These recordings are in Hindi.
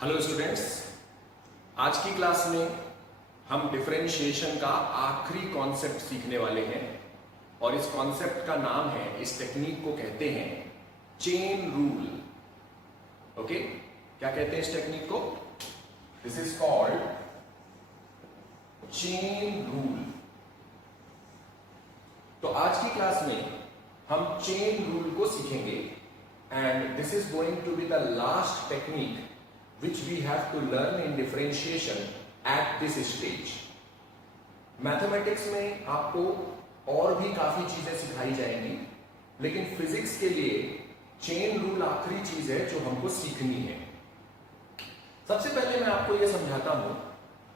हेलो स्टूडेंट्स, आज की क्लास में हम डिफरेंशिएशन का आखिरी कॉन्सेप्ट सीखने वाले हैं और इस कॉन्सेप्ट का नाम है, इस टेक्निक को कहते हैं चेन रूल। ओके, क्या कहते हैं इस टेक्निक को? This is called chain rule. तो आज की क्लास में हम चेन रूल को सीखेंगे and this is going to be the last technique which we have to learn in differentiation at this stage. Mathematics में आपको और भी काफी चीजें सिखाई जाएंगी, लेकिन फिजिक्स के लिए चेन रूल आखिरी चीज है जो हमको सीखनी है। सबसे पहले मैं आपको यह समझाता हूं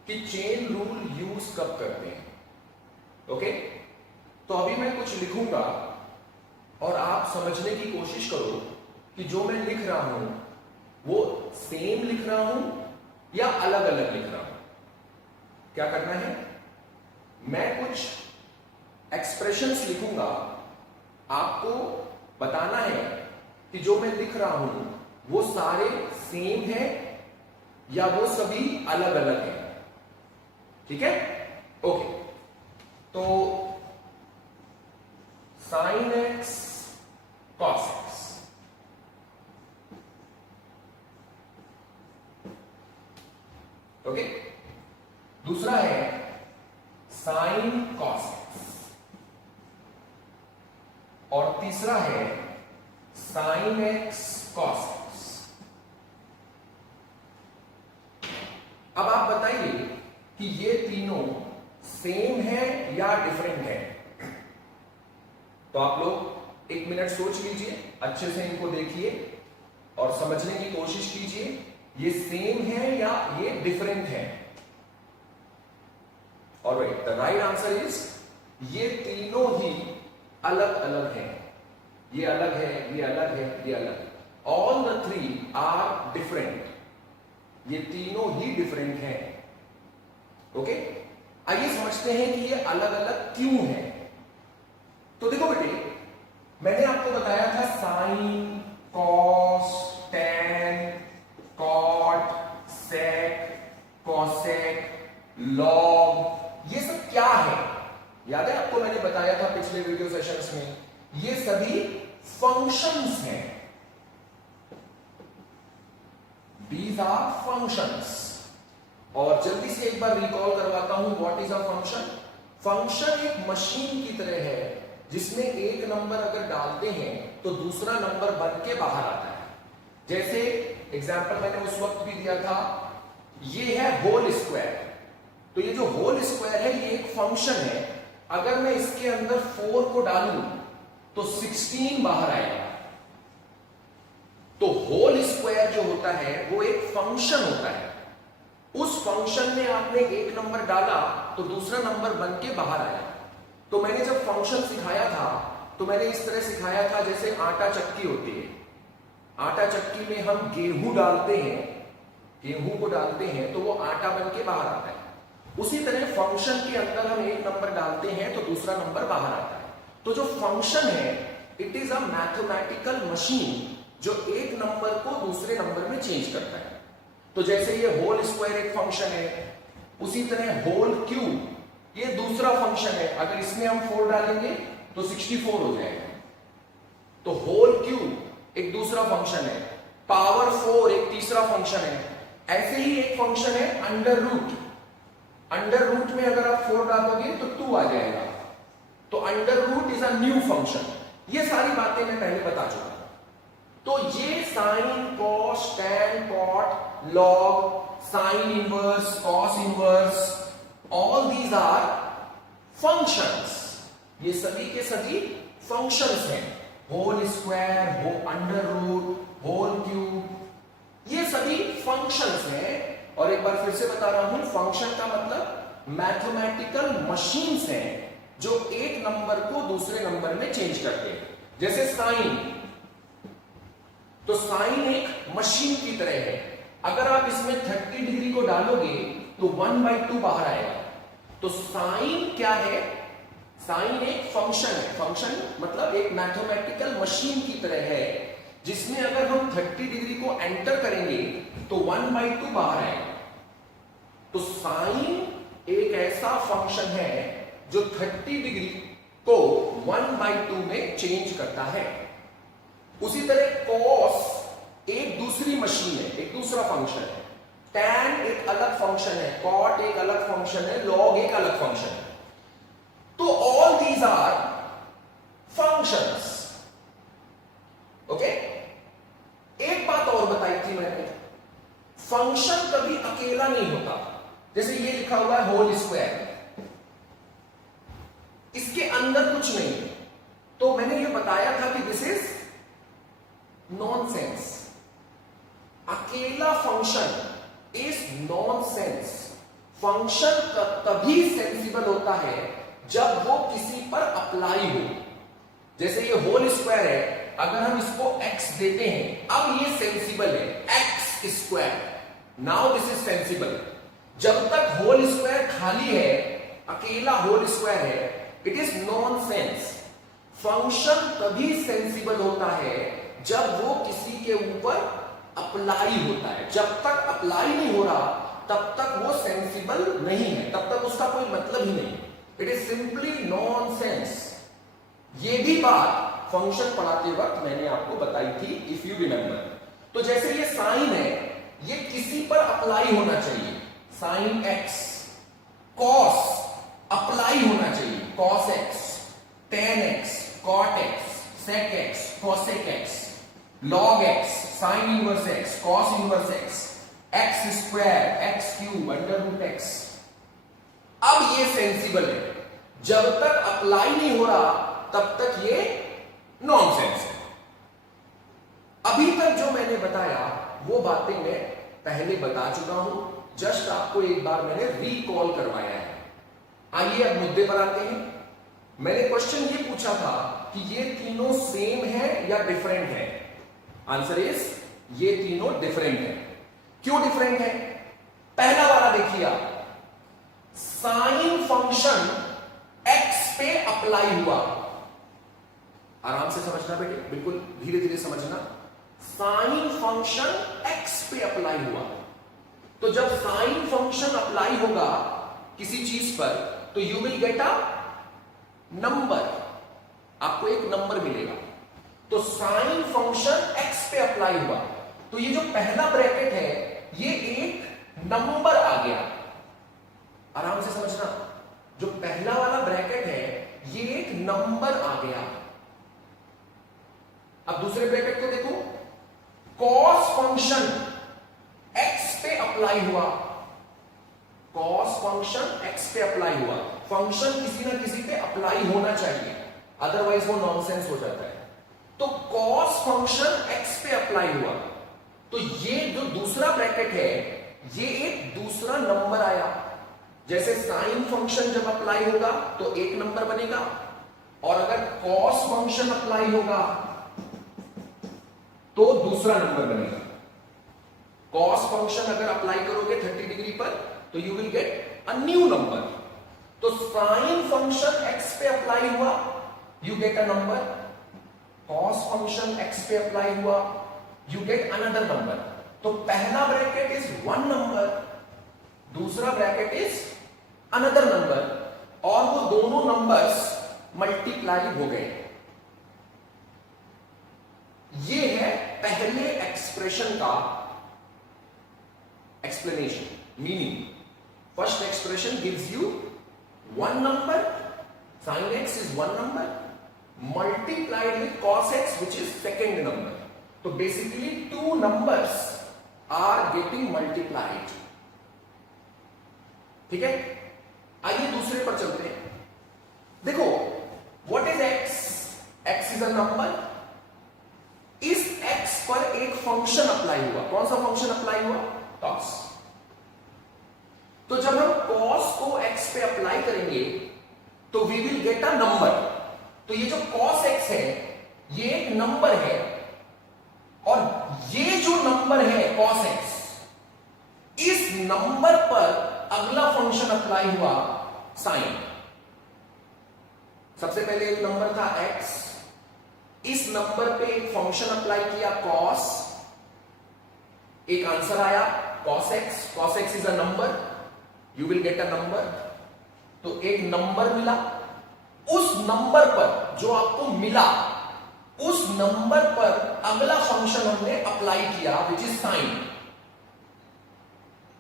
कि चेन रूल यूज कब करते हैं। ओके, तो अभी मैं कुछ लिखूंगा और आप समझने की कोशिश करो कि जो मैं लिख रहा हूं वो सेम लिख रहा हूं या अलग अलग लिख रहा हूं। क्या करना है, मैं कुछ एक्सप्रेशंस लिखूंगा, आपको बताना है कि जो मैं लिख रहा हूं वो सारे सेम है या वो सभी अलग अलग है। ठीक है? ओके, तो sine x cos x, okay. दूसरा है साइन कॉस और तीसरा है साइन एक्स कॉस एक्स। अब आप बताइए कि ये तीनों सेम है या डिफरेंट है। तो आप लोग 1 मिनट सोच लीजिए, अच्छे से इनको देखिए और समझने की कोशिश कीजिए, ये सेम है या ये डिफरेंट है। और द राइट आंसर इज ये तीनों ही अलग अलग हैं। ये अलग है, ये अलग है, ये अलग है। All the 3 are different. ये तीनों ही डिफरेंट हैं। ओके, आइए समझते हैं कि ये अलग अलग क्यों है। तो देखो बेटे, मैंने आपको बताया था साइन, कॉस, टैन, कॉट, सेक, कॉसेक, लॉग, ये सब क्या है? याद है आपको, मैंने बताया था पिछले वीडियो सेशंस में, ये सभी फंक्शंस हैं। These are functions. और जल्दी से एक बार रिकॉल करवाता हूं, what is a function? Function एक मशीन की तरह है जिसमें एक नंबर अगर डालते हैं तो दूसरा नंबर बन के बाहर आता है। जैसे एग्जाम्पल मैंने उस वक्त भी दिया था, ये है होल स्क्वायर। तो ये जो होल स्क्वायर है ये एक फंक्शन है। अगर मैं इसके अंदर 4 को डालूं तो 16 बाहर आएगा। तो होल स्क्वायर जो होता है वो एक फंक्शन होता है। उस फंक्शन में आपने एक नंबर डाला तो दूसरा नंबर बन के बाहर आया। तो मैंने जब फंक्शन सिखाया था तो मैंने इस तरह सिखाया था, जैसे आटा चक्की होती है। आटा चक्की में हम गेहूं डालते हैं, गेहूं को डालते हैं तो वो आटा बन के बाहर आता है। उसी तरह फंक्शन के अंदर हम एक नंबर डालते हैं तो दूसरा नंबर बाहर आता है। तो जो फंक्शन है, it is a mathematical machine जो एक नंबर को दूसरे नंबर में चेंज करता है। तो जैसे ये होल स्क्वायर एक फंक्शन है, उसी तरह होल क्यूब ये दूसरा फंक्शन है। अगर इसमें हम 4 डालेंगे तो 64 हो जाएगा। तो होल क्यूब एक दूसरा फंक्शन है, पावर 4 एक तीसरा फंक्शन है। ऐसे ही एक फंक्शन है अंडर रूट। अंडर रूट में अगर आप 4 डालोगे तो 2 आ जाएगा। तो under root is a new function. ये सारी बातें मैं पहले बता चुका हूं। तो ये sine, cos, tan, cot, log, sine inverse, cos inverse, all these are functions. ये सभी के सभी फंक्शंस हैं। होल स्क्वायर, हो अंडर रूट, होल क्यूब, ये सभी फंक्शंस हैं। और एक बार फिर से बता रहा हूं, फंक्शन का मतलब मैथमेटिकल मशीन्स हैं जो एक नंबर को दूसरे नंबर में चेंज करते हैं। जैसे साइन, तो साइन एक मशीन की तरह है। अगर आप इसमें 30 डिग्री को डालोगे तो 1/2 बाहर आएगा। तो साइन क्या है? साइन एक फंक्शन है। फंक्शन मतलब एक मैथमेटिकल मशीन की तरह है जिसमें अगर हम 30 डिग्री को एंटर करेंगे तो 1/2 बाहर आएगा। तो साइन एक ऐसा फंक्शन है जो 30 डिग्री को 1/2 में चेंज करता है। उसी तरह कॉस एक दूसरी मशीन है, एक दूसरा फंक्शन है। टैन एक अलग फंक्शन है, कॉट एक अलग फंक्शन है, लॉग एक अलग फंक्शन है। तो all these are functions. Okay, एक बात और बताई थी मैंने, फंक्शन कभी अकेला नहीं होता। जैसे ये लिखा हुआ है होल स्क्वायर, इसके अंदर कुछ नहीं, तो मैंने ये बताया था कि दिस इज नॉनसेंस। अकेला फंक्शन इज नॉनसेंस। फंक्शन तभी सेंसिबल होता है जब वो किसी पर अप्लाई हो। जैसे ये होल स्क्वायर है, अगर हम इसको x देते हैं, अब ये सेंसिबल है, x square, now this is sensible. जब तक होल स्क्वायर खाली है, अकेला होल स्क्वायर है, इट इज नॉनसेंस। फंक्शन तभी सेंसिबल होता है जब वो किसी के ऊपर अप्लाई होता है। जब तक अप्लाई नहीं हो रहा तब तक वो सेंसिबल नहीं है, तब तक उसका कोई मतलब ही नहीं। It is simply nonsense. ये भी बात फंक्शन पढ़ाते वक्त मैंने आपको बताई थी, इफ यू रिमेंबर। तो जैसे ये साइन है, ये किसी पर अप्लाई होना चाहिए, साइन एक्स। कॉस अप्लाई होना चाहिए, cos x. Tan x, cot x, sec x, cosec x. Log x, sine inverse x, cos inverse x, x square, x cube, under root x. अब ये सेंसिबल है। जब तक अप्लाई नहीं हो रहा तब तक ये नॉनसेंस है। अभी तक जो मैंने बताया वो बातें मैं पहले बता चुका हूं, जस्ट आपको एक बार मैंने रिकॉल करवाया है। आइए अब मुद्दे पर आते हैं। मैंने क्वेश्चन ये पूछा था कि ये तीनों सेम है या डिफरेंट है। आंसर इज ये तीनों डिफरेंट है। क्यों डिफरेंट है? पहला वाला देखिए आप, साइन फंक्शन एक्स पे अप्लाई हुआ। आराम से समझना बेटे, बिल्कुल धीरे धीरे समझना। साइन फंक्शन एक्स पे अप्लाई हुआ, तो जब साइन फंक्शन अप्लाई होगा किसी चीज पर तो you will get a number, आपको एक नंबर मिलेगा। तो साइन फंक्शन एक्स पे अप्लाई हुआ, तो ये जो पहला ब्रैकेट है ये एक नंबर आ गया। आराम से समझना, जो पहला वाला ब्रैकेट है ये एक नंबर आ गया। अब दूसरे ब्रैकेट को देखो, कॉस फंक्शन एक्स पे अप्लाई हुआ। कॉस फंक्शन एक्स पे अप्लाई हुआ। फंक्शन किसी ना किसी पे अप्लाई होना चाहिए, अदरवाइज वो नॉनसेंस हो जाता है। तो कॉस फंक्शन एक्स पे अप्लाई हुआ, तो ये जो दूसरा ब्रैकेट है ये एक दूसरा नंबर आया। जैसे साइन फंक्शन जब अप्लाई होगा तो एक नंबर बनेगा, और अगर कॉस फंक्शन अप्लाई होगा तो दूसरा नंबर बनेगा। कॉस फंक्शन अगर अप्लाई करोगे 30 डिग्री पर तो you will get a new number. तो साइन फंक्शन एक्स पे अप्लाई हुआ, you get a number. Cos function x पे अप्लाई हुआ, यू गेट अनदर नंबर। तो पहला ब्रैकेट इज वन नंबर, दूसरा ब्रैकेट इज अनदर नंबर, और वो दोनों नंबर्स मल्टीप्लाई हो गए। ये है पहले एक्सप्रेशन का explanation, meaning. First expression gives you one number, sign x is one number, multiplied with cos x which is second number. So basically two numbers are getting multiplied. ठीक है, आइए दूसरे पर चलते हैं। देखो, what is x? x is a number. इस x पर एक फंक्शन अप्लाई हुआ। कौन सा फंक्शन अप्लाई हुआ? cos। तो जब हम cos को x पे अप्लाई करेंगे तो we will get a number। तो ये जो cos x है ये एक नंबर है, और ये जो नंबर है cos x, इस नंबर पर अगला फंक्शन अप्लाई हुआ साइन। सबसे पहले एक नंबर था x, इस नंबर पे एक फंक्शन अप्लाई किया cos, एक आंसर आया cos x is a number, you will get a number. तो एक नंबर मिला, उस नंबर पर जो आपको मिला, उस नंबर पर अगला फंक्शन हमने अप्लाई किया विच इज साइन।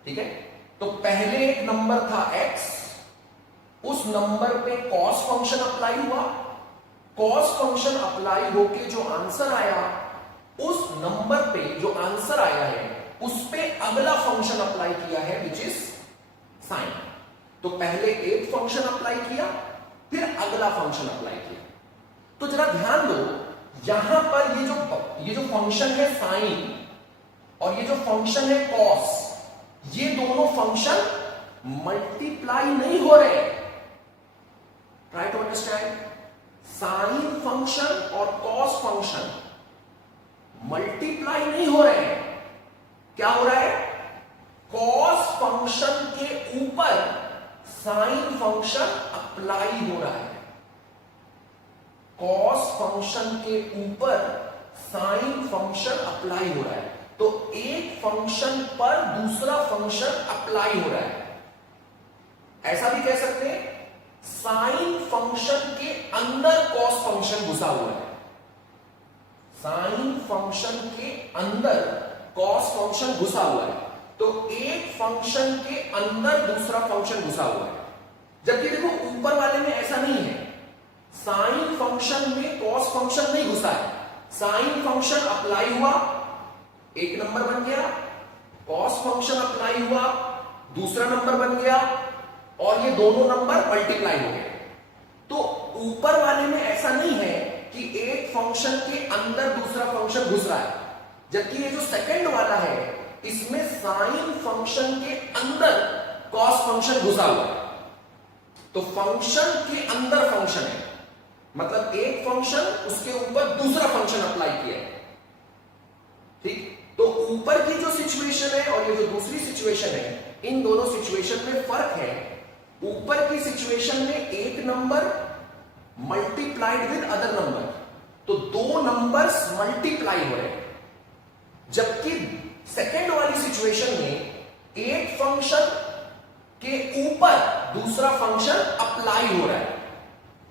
ठीक है, तो पहले एक नंबर था x, उस नंबर पे cos फंक्शन अप्लाई हुआ, cos फंक्शन अप्लाई होके जो आंसर आया, उस नंबर पे जो आंसर आया है उस पे अगला फंक्शन अप्लाई किया है विच इज साइन। तो पहले एक फंक्शन अप्लाई किया, फिर अगला फंक्शन अप्लाई किया। तो जरा ध्यान दो, यहां पर ये जो फंक्शन है साइन और ये जो फंक्शन है कॉस, ये दोनों फंक्शन मल्टीप्लाई नहीं हो रहे। Try to understand, sine function और कॉस फंक्शन मल्टीप्लाई नहीं हो रहे हैं। क्या हो रहा है? कॉस फंक्शन के ऊपर साइन फंक्शन अप्लाई हो रहा है, कॉस फंक्शन के ऊपर साइन फंक्शन अप्लाई हो रहा है। तो एक फंक्शन पर दूसरा फंक्शन अप्लाई हो रहा है। ऐसा भी कह सकते हैं साइन फंक्शन के अंदर कॉस फंक्शन घुसा हुआ है, साइन फंक्शन के अंदर कॉस फंक्शन घुसा हुआ है। तो एक फंक्शन के अंदर दूसरा फंक्शन घुसा हुआ है, जबकि देखो ऊपर वाले में ऐसा नहीं है, साइन फंक्शन में कॉस फंक्शन नहीं घुसा है। साइन फंक्शन अप्लाई हुआ, एक नंबर बन गया, कॉस फंक्शन अप्लाई हुआ, दूसरा नंबर बन गया, और ये दोनों नंबर मल्टीप्लाई हो गए। तो ऊपर वाले में ऐसा नहीं है कि एक फंक्शन के अंदर दूसरा फंक्शन घुस रहा है, जबकि ये जो सेकंड वाला है इसमें साइन फंक्शन के अंदर कॉस फंक्शन घुसा हुआ है। तो फंक्शन के अंदर फंक्शन है, मतलब एक फंक्शन उसके ऊपर दूसरा फंक्शन अप्लाई किया है। ठीक, तो ऊपर की जो सिचुएशन है और ये जो दूसरी सिचुएशन है, इन दोनों सिचुएशन में फर्क है। ऊपर की सिचुएशन में एक number multiplied with other number, तो दो नंबर्स मल्टीप्लाई हो रहे हैं, जबकि सेकेंड वाली सिचुएशन में एक फंक्शन के ऊपर दूसरा फंक्शन अप्लाई हो रहा है,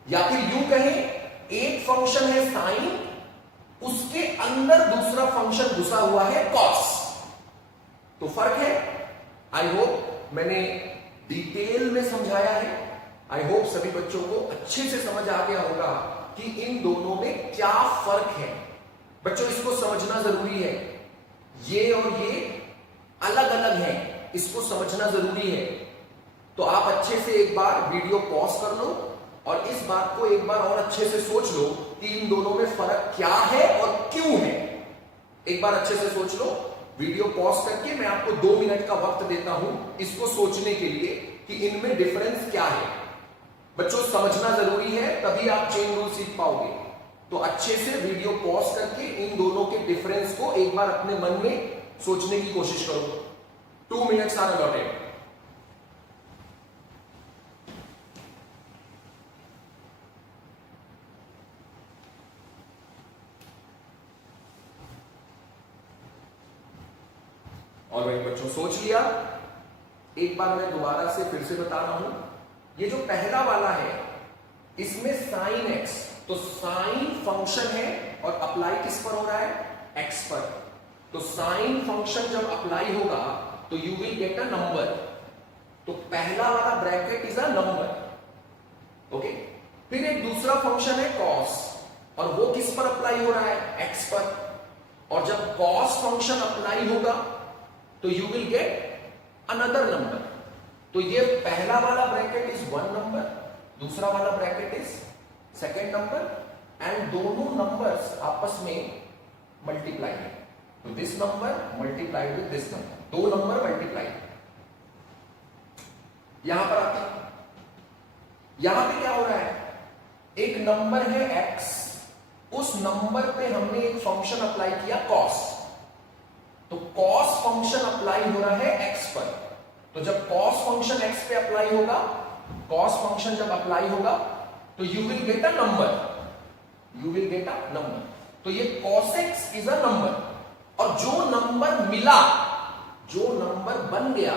या फिर यूं कहें एक फंक्शन है साइन, उसके अंदर दूसरा फंक्शन घुसा हुआ है कॉस। तो फर्क है। आई होप मैंने डिटेल में समझाया है, आई होप सभी बच्चों को अच्छे से समझ आ गया होगा कि इन दोनों में क्या फर्क है। बच्चों इसको समझना जरूरी है, ये और ये अलग अलग हैं, इसको समझना जरूरी है। तो आप अच्छे से एक बार वीडियो पॉज कर लो और इस बात को एक बार और अच्छे से सोच लो कि इन दोनों में फर्क क्या है और क्यों है। एक बार अच्छे से सोच लो, वीडियो पॉज करके मैं आपको 2 मिनट का वक्त देता हूं इसको सोचने के लिए कि इनमें डिफरेंस क्या है। बच्चों समझना जरूरी है, तभी आप चेन रूल सीख पाओगे। तो अच्छे से वीडियो पॉज करके इन दोनों के डिफरेंस को एक बार अपने मन में सोचने की कोशिश करो। 2 मिनट्स आर अलॉटेड। और भाई बच्चों सोच लिया? एक बार मैं दोबारा से फिर से बता रहा हूं, ये जो पहला वाला है इसमें साइन एक्स, तो साइन फंक्शन है और अप्लाई किस पर हो रहा है? एक्स पर। तो साइन फंक्शन जब अप्लाई होगा तो you will get a number. तो पहला वाला bracket is a number, okay. फिर एक दूसरा फंक्शन है कॉस, और वो किस पर अप्लाई हो रहा है? एक्स पर। और जब कॉस फंक्शन अप्लाई होगा तो you will get another number. तो ये पहला वाला ब्रैकेट इज 1 नंबर, दूसरा वाला bracket is second number, and दोनों नंबर्स आपस में मल्टीप्लाई है। तो this number multiplied with this number, दो नंबर मल्टीप्लाई। यहां पर आते हैं, यहां पे क्या हो रहा है? एक नंबर है x, उस नंबर पे हमने एक फंक्शन अप्लाई किया cos, तो cos फंक्शन अप्लाई हो रहा है x पर। तो जब cos फंक्शन x पे अप्लाई होगा, cos फंक्शन जब अप्लाई होगा तो you will get a number. You will get a number. तो ये cos x is a number, और जो नंबर मिला, जो नंबर बन गया,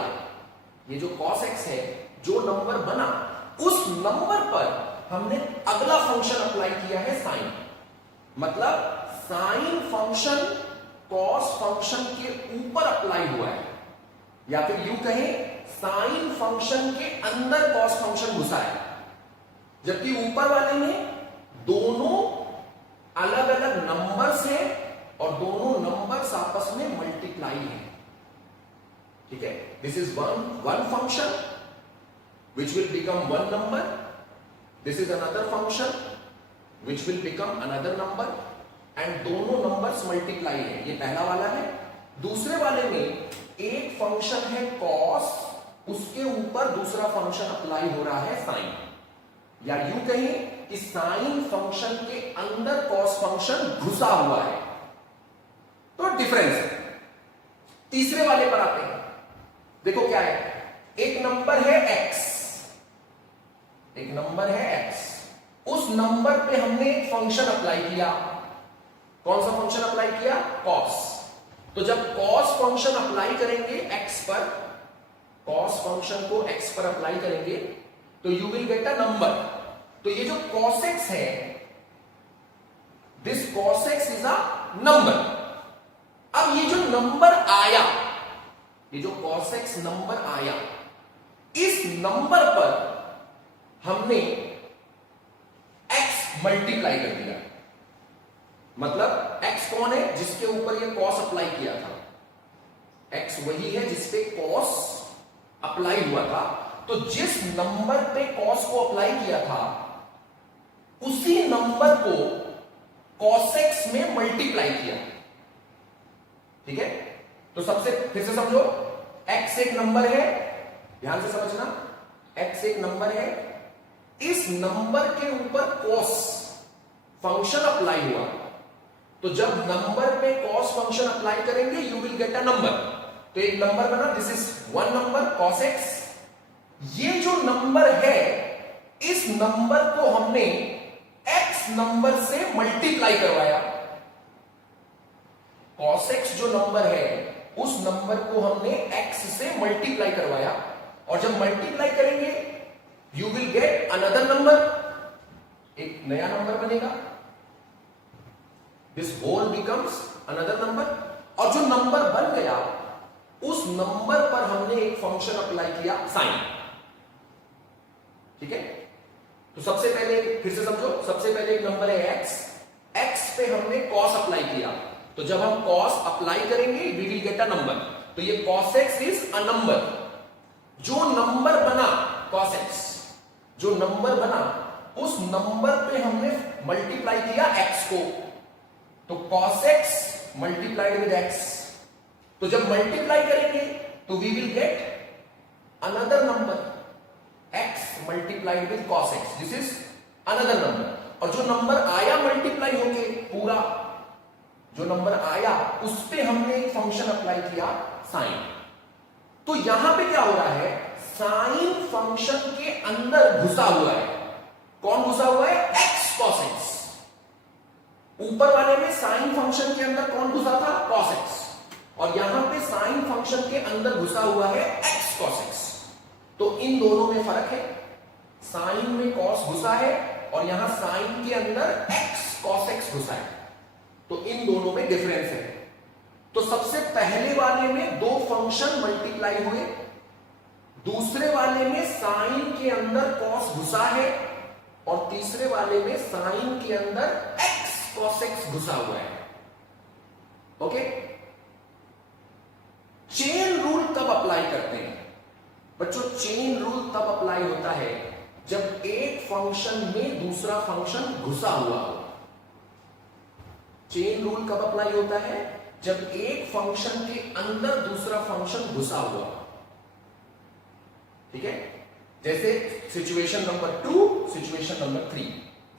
ये जो cos x है, जो नंबर बना, उस नंबर पर हमने अगला फंक्शन अप्लाई किया है साइन। मतलब साइन फंक्शन cos फंक्शन के ऊपर अप्लाई हुआ है, या फिर यूं कहें साइन फंक्शन के अंदर cos फंक्शन घुसा है। जबकि ऊपर वाले में दोनों अलग अलग नंबर्स हैं और दोनों नंबर्स आपस में मल्टीप्लाई हैं। ठीक है, this is one function which will become one number, this is another function which will become another number, and दोनों नंबर्स मल्टीप्लाई है। ये पहला वाला है। दूसरे वाले में एक फंक्शन है cos, उसके ऊपर दूसरा फंक्शन अप्लाई हो रहा है sin, या यूं कहें कि sin फंक्शन के अंदर cos फंक्शन घुसा हुआ है। तो डिफरेंस है। तीसरे वाले पर आते हैं। देखो क्या है, एक नंबर है x, एक नंबर है x, उस नंबर पे हमने एक फंक्शन अप्लाई किया। कौन सा फंक्शन अप्लाई किया? cos। तो जब cos फंक्शन अप्लाई करेंगे x पर, cos फंक्शन को x पर अप्लाई करेंगे तो you will get a number. तो ये जो cos x है, this cos x is a number. अब ये जो नंबर आया, ये जो cos x नंबर आया, इस नंबर पर हमने x मल्टीप्लाई कर दिया। मतलब x कौन है? जिसके ऊपर ये cos अप्लाई किया था। x वही है जिसपे cos अप्लाई हुआ था। तो जिस नंबर पे cos को अप्लाई किया था, उसी नंबर को cos x में मल्टीप्लाई किया। ठीक है, तो सबसे फिर से समझो, x एक नंबर है, ध्यान से समझना, x एक नंबर है, इस नंबर के ऊपर cos फंक्शन अप्लाई हुआ। तो जब नंबर पे cos फंक्शन अप्लाई करेंगे you will get a number. तो एक नंबर बना, this is one number cos x। ये जो नंबर है, इस नंबर को हमने x नंबर से मल्टीप्लाई करवाया। cos x जो नंबर है, उस नंबर को हमने x से मल्टीप्लाई करवाया, और जब मल्टीप्लाई करेंगे you will get another number, एक नया नंबर बनेगा। This whole becomes another number, और जो नंबर बन गया, उस नंबर पर हमने एक फंक्शन अप्लाई किया साइन। ठीक है, तो सबसे पहले फिर से समझो, सबसे पहले एक नंबर है x, x पे हमने cos अप्लाई किया। तो जब हम cos अप्लाई करेंगे we will get a number. तो ये cos x is a number. जो नंबर बना cos x, जो नंबर बना, उस नंबर पे हमने मल्टीप्लाई किया x को। तो cos x multiplied with x। तो जब मल्टीप्लाई करेंगे तो we will get another number, x multiplied with cos x, this is another number. और जो नंबर आया मल्टीप्लाई होके पूरा, जो नंबर आया उस पे हमने एक फंक्शन अप्लाई किया साइन। तो यहां पे क्या हो रहा है, साइन फंक्शन के अंदर घुसा हुआ है। कौन घुसा हुआ है? x cos x। ऊपर वाले में साइन फंक्शन के अंदर कौन घुसा था? cos x। और यहां पे साइन फंक्शन के अंदर घुसा हुआ है x cos x। तो इन दोनों में फर्क है, साइन में cos घुसा है और यहां साइन के अंदर x cos x घुसा है। तो इन दोनों में डिफरेंस है। तो सबसे पहले वाले में दो फंक्शन मल्टीप्लाई हुए, दूसरे वाले में साइन के अंदर cos घुसा है, और तीसरे वाले में साइन के अंदर x cos x घुसा हुआ है। ओके, चेन रूल कब अप्लाई करते हैं बच्चों? चेन रूल तब अप्लाई होता है जब एक फंक्शन में दूसरा फंक्शन घुसा हुआ हो। चेन रूल कब अप्लाई होता है? जब एक फंक्शन के अंदर दूसरा फंक्शन घुसा हुआ। ठीक है, जैसे situation number 2, situation number 3,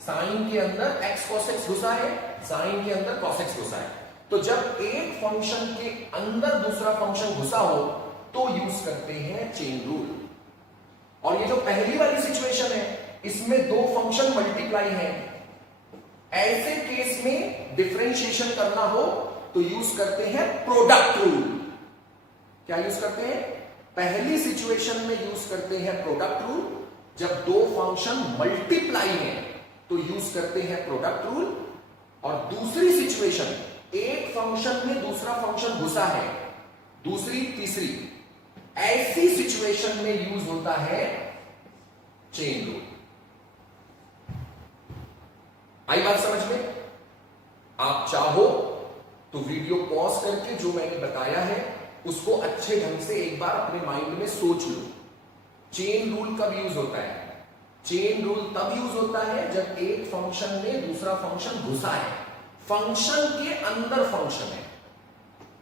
sine के अंदर x cos x घुसा है, साइन के अंदर cos x घुसा है। तो जब एक फंक्शन के अंदर दूसरा फंक्शन घुसा हो तो यूज करते हैं चेन रूल। और ये जो पहली वाली सिचुएशन है, इसमें दो फंक्शन मल्टीप्लाई हैं, ऐसे केस में डिफरेंशिएशन करना हो तो यूज करते हैं प्रोडक्ट रूल। क्या यूज करते हैं? पहली सिचुएशन में यूज करते हैं प्रोडक्ट रूल, जब दो फंक्शन मल्टीप्लाई हैं तो यूज करते हैं प्रोडक्ट रूल, और दूसरी सिचुएशन एक फंक्शन में दूसरा फंक्शन घुसा है, दूसरी तीसरी, ऐसी सिचुएशन में यूज होता है चेन रूल। आई बात समझ में? आप चाहो तो वीडियो पॉज करके जो मैंने बताया है उसको अच्छे ढंग से एक बार अपने माइंड में सोच लो। चेन रूल कब यूज होता है? चेन रूल तब यूज होता है जब एक फंक्शन में दूसरा फंक्शन घुसा है, फंक्शन के अंदर फंक्शन है,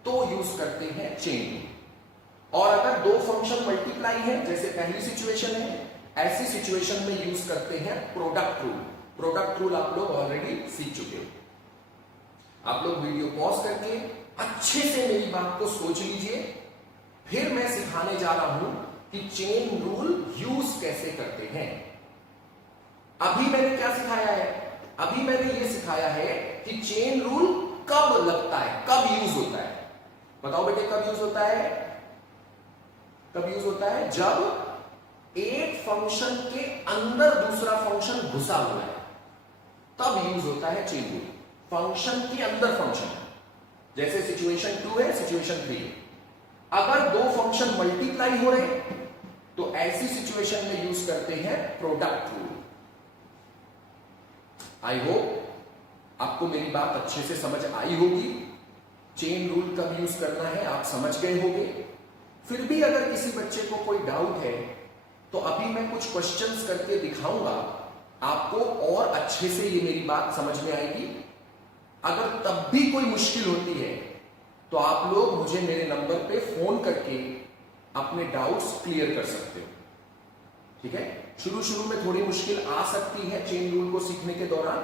तो यूज करते हैं चेन रूल। और अगर दो फंक्शन मल्टीप्लाई है, जैसे पहली सिचुएशन है, ऐसी सिचुएशन में यूज करते हैं प्रोडक्ट रूल। प्रोडक्ट रूल आप लोग ऑलरेडी सीख चुके हो। आप लोग वीडियो पॉज करके अच्छे से मेरी बात को सोच लीजिए, फिर मैं सिखाने जा रहा हूं कि चेन रूल यूज कैसे करते हैं। अभी मैंने क्या सिखाया है? अभी मैंने यह सिखाया है कि चेन रूल कब लगता है, कब यूज होता है। बताओ बेटे, कब यूज होता है? कब यूज होता है? जब एक फंक्शन के अंदर दूसरा फंक्शन घुसा हुआ है, तब यूज होता है चेन रूल। फंक्शन के अंदर फंक्शन, जैसे सिचुएशन 2 है, सिचुएशन 3 है। अगर दो फंक्शन मल्टीप्लाई हो रहे तो ऐसी सिचुएशन में यूज करते हैं प्रोडक्ट रूल। आई होप आपको मेरी बात अच्छे से समझ आई होगी। चेन रूल कब यूज करना है आप समझ गए होंगे। फिर भी अगर किसी बच्चे को कोई डाउट है तो अभी मैं कुछ क्वेश्चंस करके दिखाऊंगा, आपको और अच्छे से ये मेरी बात समझ में आएगी। अगर तब भी कोई मुश्किल होती है तो आप लोग मुझे मेरे नंबर पे फोन करके अपने डाउट्स क्लियर कर सकते हो। ठीक है? शुरू शुरू में थोड़ी मुश्किल आ सकती है चेन रूल को सीखने के दौरान,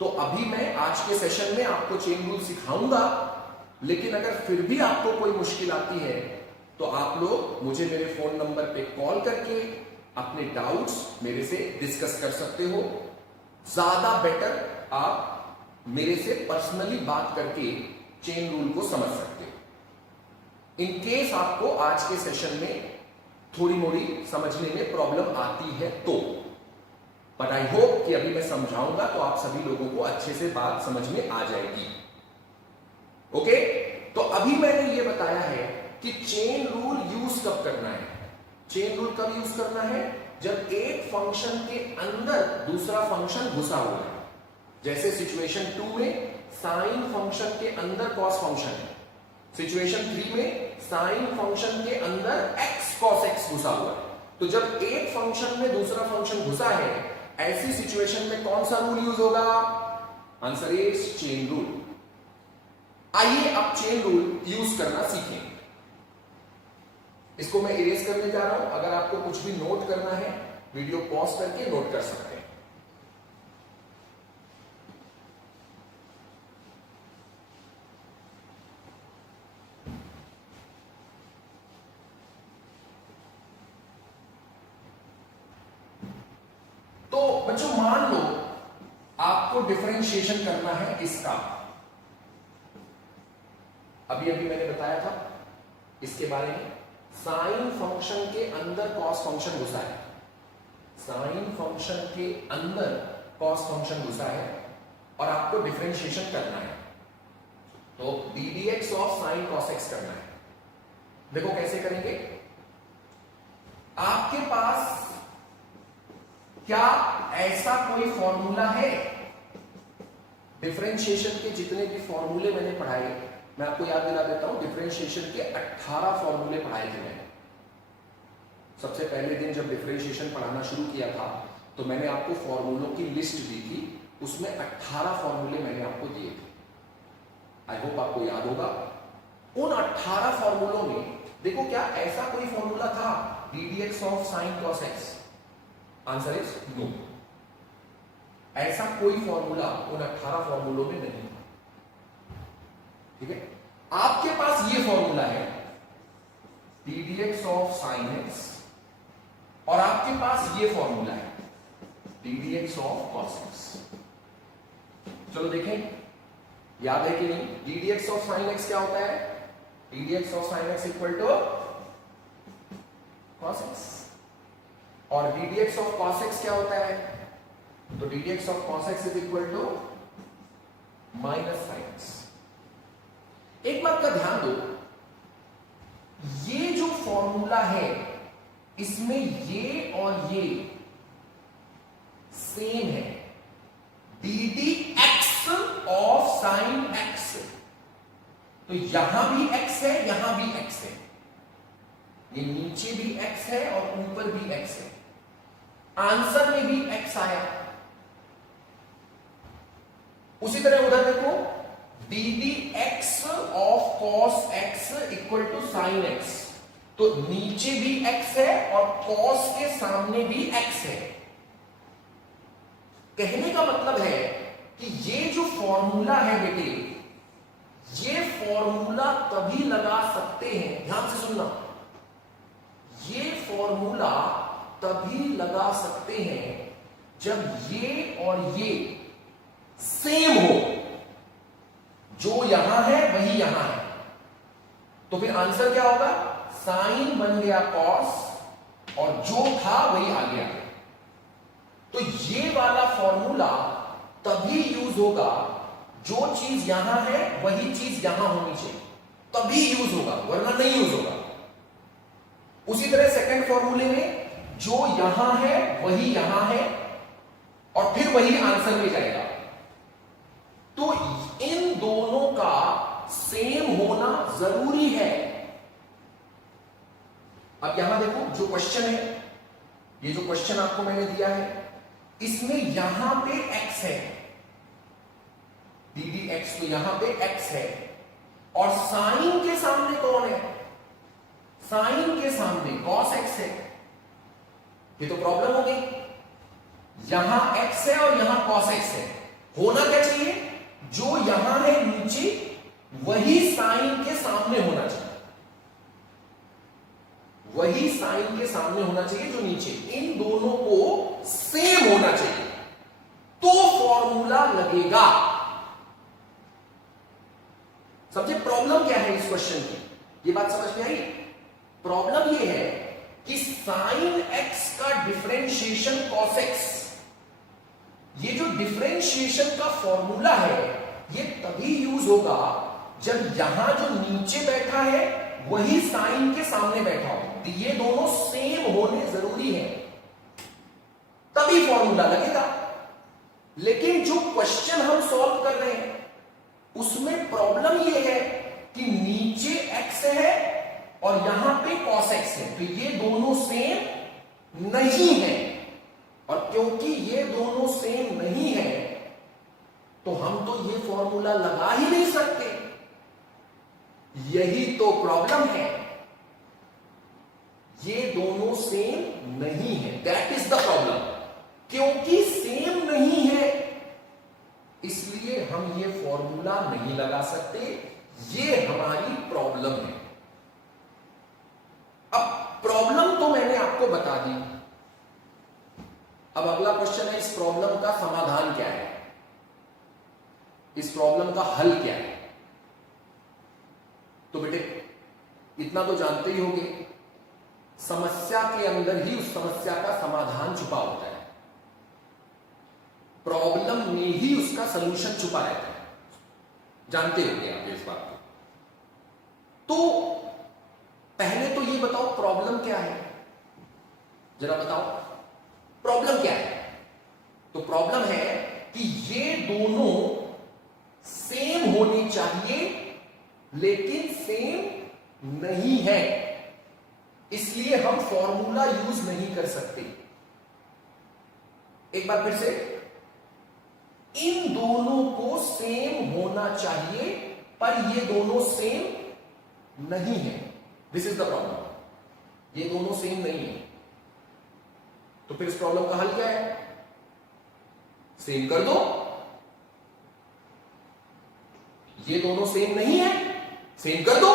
तो अभी मैं आज के सेशन में आपको चेन रूल सिखाऊंगा। लेकिन अगर फिर भी आपको कोई मुश्किल आती है तो आप लोग मुझे मेरे फोन नंबर पे कॉल करके अपने डाउट्स मेरे से डिस्कस कर सकते हो। ज्यादा बेटर आप मेरे से पर्सनली बात करके चेन रूल को समझ सकते हो। इन केस आपको आज के सेशन में थोड़ी मोड़ी समझने में प्रॉब्लम आती है तो, बट आई होप कि अभी मैं समझाऊंगा तो आप सभी लोगों को अच्छे से बात समझ में आ जाएगी। ओके? तो अभी मैंने ये बताया है कि चेन रूल यूज कब करना है। चेन रूल कब यूज करना है? जब एक फंक्शन के अंदर दूसरा फंक्शन घुसा हुआ है। जैसे सिचुएशन 2 में साइन फंक्शन के अंदर कॉस फंक्शन है, सिचुएशन 3 में साइन फंक्शन के अंदर एक्स कॉस एक्स घुसा हुआ है। तो जब एक फंक्शन में दूसरा फंक्शन घुसा है, ऐसी सिचुएशन में कौन सा रूल यूज होगा? Answer is chain rule. आइए अब चेन रूल यूज करना सीखें। इसको मैं इरेज करने जा रहा हूं। अगर आपको कुछ भी नोट करना है, वीडियो पॉज करके नोट कर सकते हैं। तो बच्चों मान लो आपको डिफरेंशिएशन करना है इसका। अभी अभी मैंने बताया था इसके बारे में। साइन फंक्शन के अंदर कॉस फंक्शन घुसा है, साइन फंक्शन के अंदर कॉस फंक्शन घुसा है और आपको डिफरेंशिएशन करना है। तो ddx of sine cos x करना है। देखो कैसे करेंगे। आपके पास क्या ऐसा कोई फॉर्मूला है? डिफरेंशिएशन के जितने भी फॉर्मूले मैंने पढ़ाए, मैं आपको याद दिला देता हूं। डिफरेंशिएशन के 18 फॉर्मूले पढ़ाए थे मैंने। सबसे पहले दिन जब डिफरेंशिएशन पढ़ाना शुरू किया था तो मैंने आपको फॉर्मूलों की लिस्ट दी थी, उसमें 18 फॉर्मूले मैंने आपको दिए थे। आई होप आपको याद होगा। उन 18 फॉर्मूलों में देखो क्या ऐसा कोई फॉर्मूला था ddx of sine cos x? Answer is no. ऐसा कोई फॉर्मूला उन 18 फॉर्मूलों में नहीं था। ठीक है? आपके पास ये फॉर्मूला है ddx ऑफ साइन एक्स, और आपके पास ये फॉर्मूला है ddx ऑफ कॉस एक्स। चलो देखें, याद है कि नहीं? D d x of sine x क्या होता है? D d x of sine x equal to cos x, और d d x of cos x क्या होता है? तो d d x of cos x is equal to minus sine x. एक बात का ध्यान दो, ये जो फॉर्मूला है इसमें ये और ये सेम है, d d x of sine x. तो यहां भी x है, यहां भी x है, ये नीचे भी x है और ऊपर भी x है, आंसर में भी x आया। उसी तरह उधर देखो, d d x of cos x equal to sine x, तो नीचे भी x है और cos के सामने भी x है। कहने का मतलब है कि ये जो फॉर्मूला है बेटे, ये फॉर्मूला तभी लगा सकते हैं, ध्यान से सुनना, ये फॉर्मूला तभी लगा सकते हैं जब ये और ये सेम हो, जो यहां है वही यहां है। तो फिर आंसर क्या होगा? साइन बन गया कॉस और जो था वही आ गया। तो ये वाला फॉर्मूला तभी यूज होगा, जो चीज यहां है वही चीज यहां होनी चाहिए, तभी यूज होगा, वरना नहीं यूज होगा। उसी तरह सेकंड फॉर्मूले में जो यहां है वही यहां है और फिर वही आंसर में जाएगा। तो इन दोनों का सेम होना जरूरी है। अब यहां देखो, जो क्वेश्चन है, ये जो क्वेश्चन आपको मैंने दिया है, इसमें यहां पे x है, डी डी एक्स, तो यहां पे x है, और साइन के सामने कौन है? साइन के सामने cos x है। ये तो प्रॉब्लम हो गई, यहां x है और यहां cos x है। होना क्या चाहिए? जो यहां है नीचे वही साइन के सामने होना चाहिए, वही साइन के सामने होना चाहिए जो नीचे, इन दोनों को सेम होना चाहिए, तो फॉर्मूला लगेगा। समझे प्रॉब्लम क्या है इस क्वेश्चन की? ये बात समझ में आई? प्रॉब्लम ये है कि साइन एक्स का डिफरेंशिएशन कॉस एक्स, ये जो डिफरेंशिएशन का फॉर्मूला है ये तभी यूज होगा जब यहां जो नीचे बैठा है वही साइन के सामने बैठा हो, तो ये दोनों सेम होने जरूरी है, तभी फॉर्मूला लगेगा। लेकिन जो क्वेश्चन हम सॉल्व कर रहे हैं उसमें प्रॉब्लम ये है कि नीचे x है और यहां पे cos x है, तो ये दोनों सेम नहीं है, और क्योंकि ये दोनों सेम नहीं है तो हम तो ये फॉर्मूला लगा ही नहीं सकते। यही तो प्रॉब्लम है, ये दोनों सेम नहीं है, दैट इज द प्रॉब्लम। क्योंकि सेम नहीं है इसलिए हम ये फॉर्मूला नहीं लगा सकते, ये हमारी प्रॉब्लम है। अब प्रॉब्लम तो मैंने आपको बता दी, अब अगला क्वेश्चन है इस प्रॉब्लम का समाधान क्या है, इस प्रॉब्लम का हल क्या है। तो बेटे इतना तो जानते ही होंगे, समस्या के अंदर ही उस समस्या का समाधान छुपा होता है, प्रॉब्लम में ही उसका सलूशन छुपा रहता है, जानते होंगे आप इस बात को। तो पहले तो ये बताओ प्रॉब्लम क्या है, जरा बताओ प्रॉब्लम क्या है। तो प्रॉब्लम है कि ये दोनों सेम होने चाहिए लेकिन सेम नहीं है, इसलिए हम फॉर्मूला यूज नहीं कर सकते। एक बार फिर से, इन दोनों को सेम होना चाहिए पर ये दोनों सेम नहीं है, दिस इज द प्रॉब्लम, ये दोनों सेम नहीं है। तो फिर इस प्रॉब्लम का हल क्या है? सेम कर दो, ये दोनों सेम नहीं है, सेम कर दो।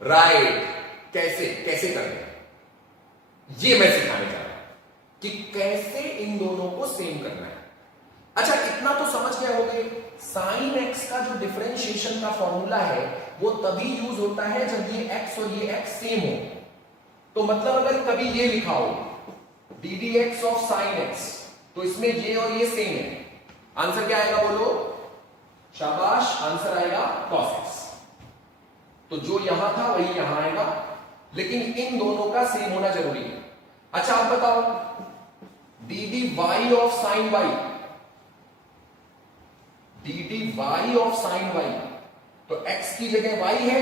राइट, कैसे कैसे करना है ये मैं सिखाने जा रहा हूं कि कैसे इन दोनों को सेम करना है। अच्छा इतना तो समझ गए होंगे, साइन एक्स का जो डिफरेंशिएशन का फॉर्मूला है वो तभी यूज होता है जब ये एक्स और ये एक्स सेम हो। तो मतलब अगर कभी ये लिखा हो D d x of sine x, तो इसमें ये और ये सेम है, आंसर क्या आएगा बोलो? शाबाश, आंसर आएगा cos x। तो जो यहां था वही यहां आएगा, लेकिन इन दोनों का सेम होना जरूरी है। अच्छा आप बताओ, d d y of sine y, d d y of sine y, तो x की जगह y है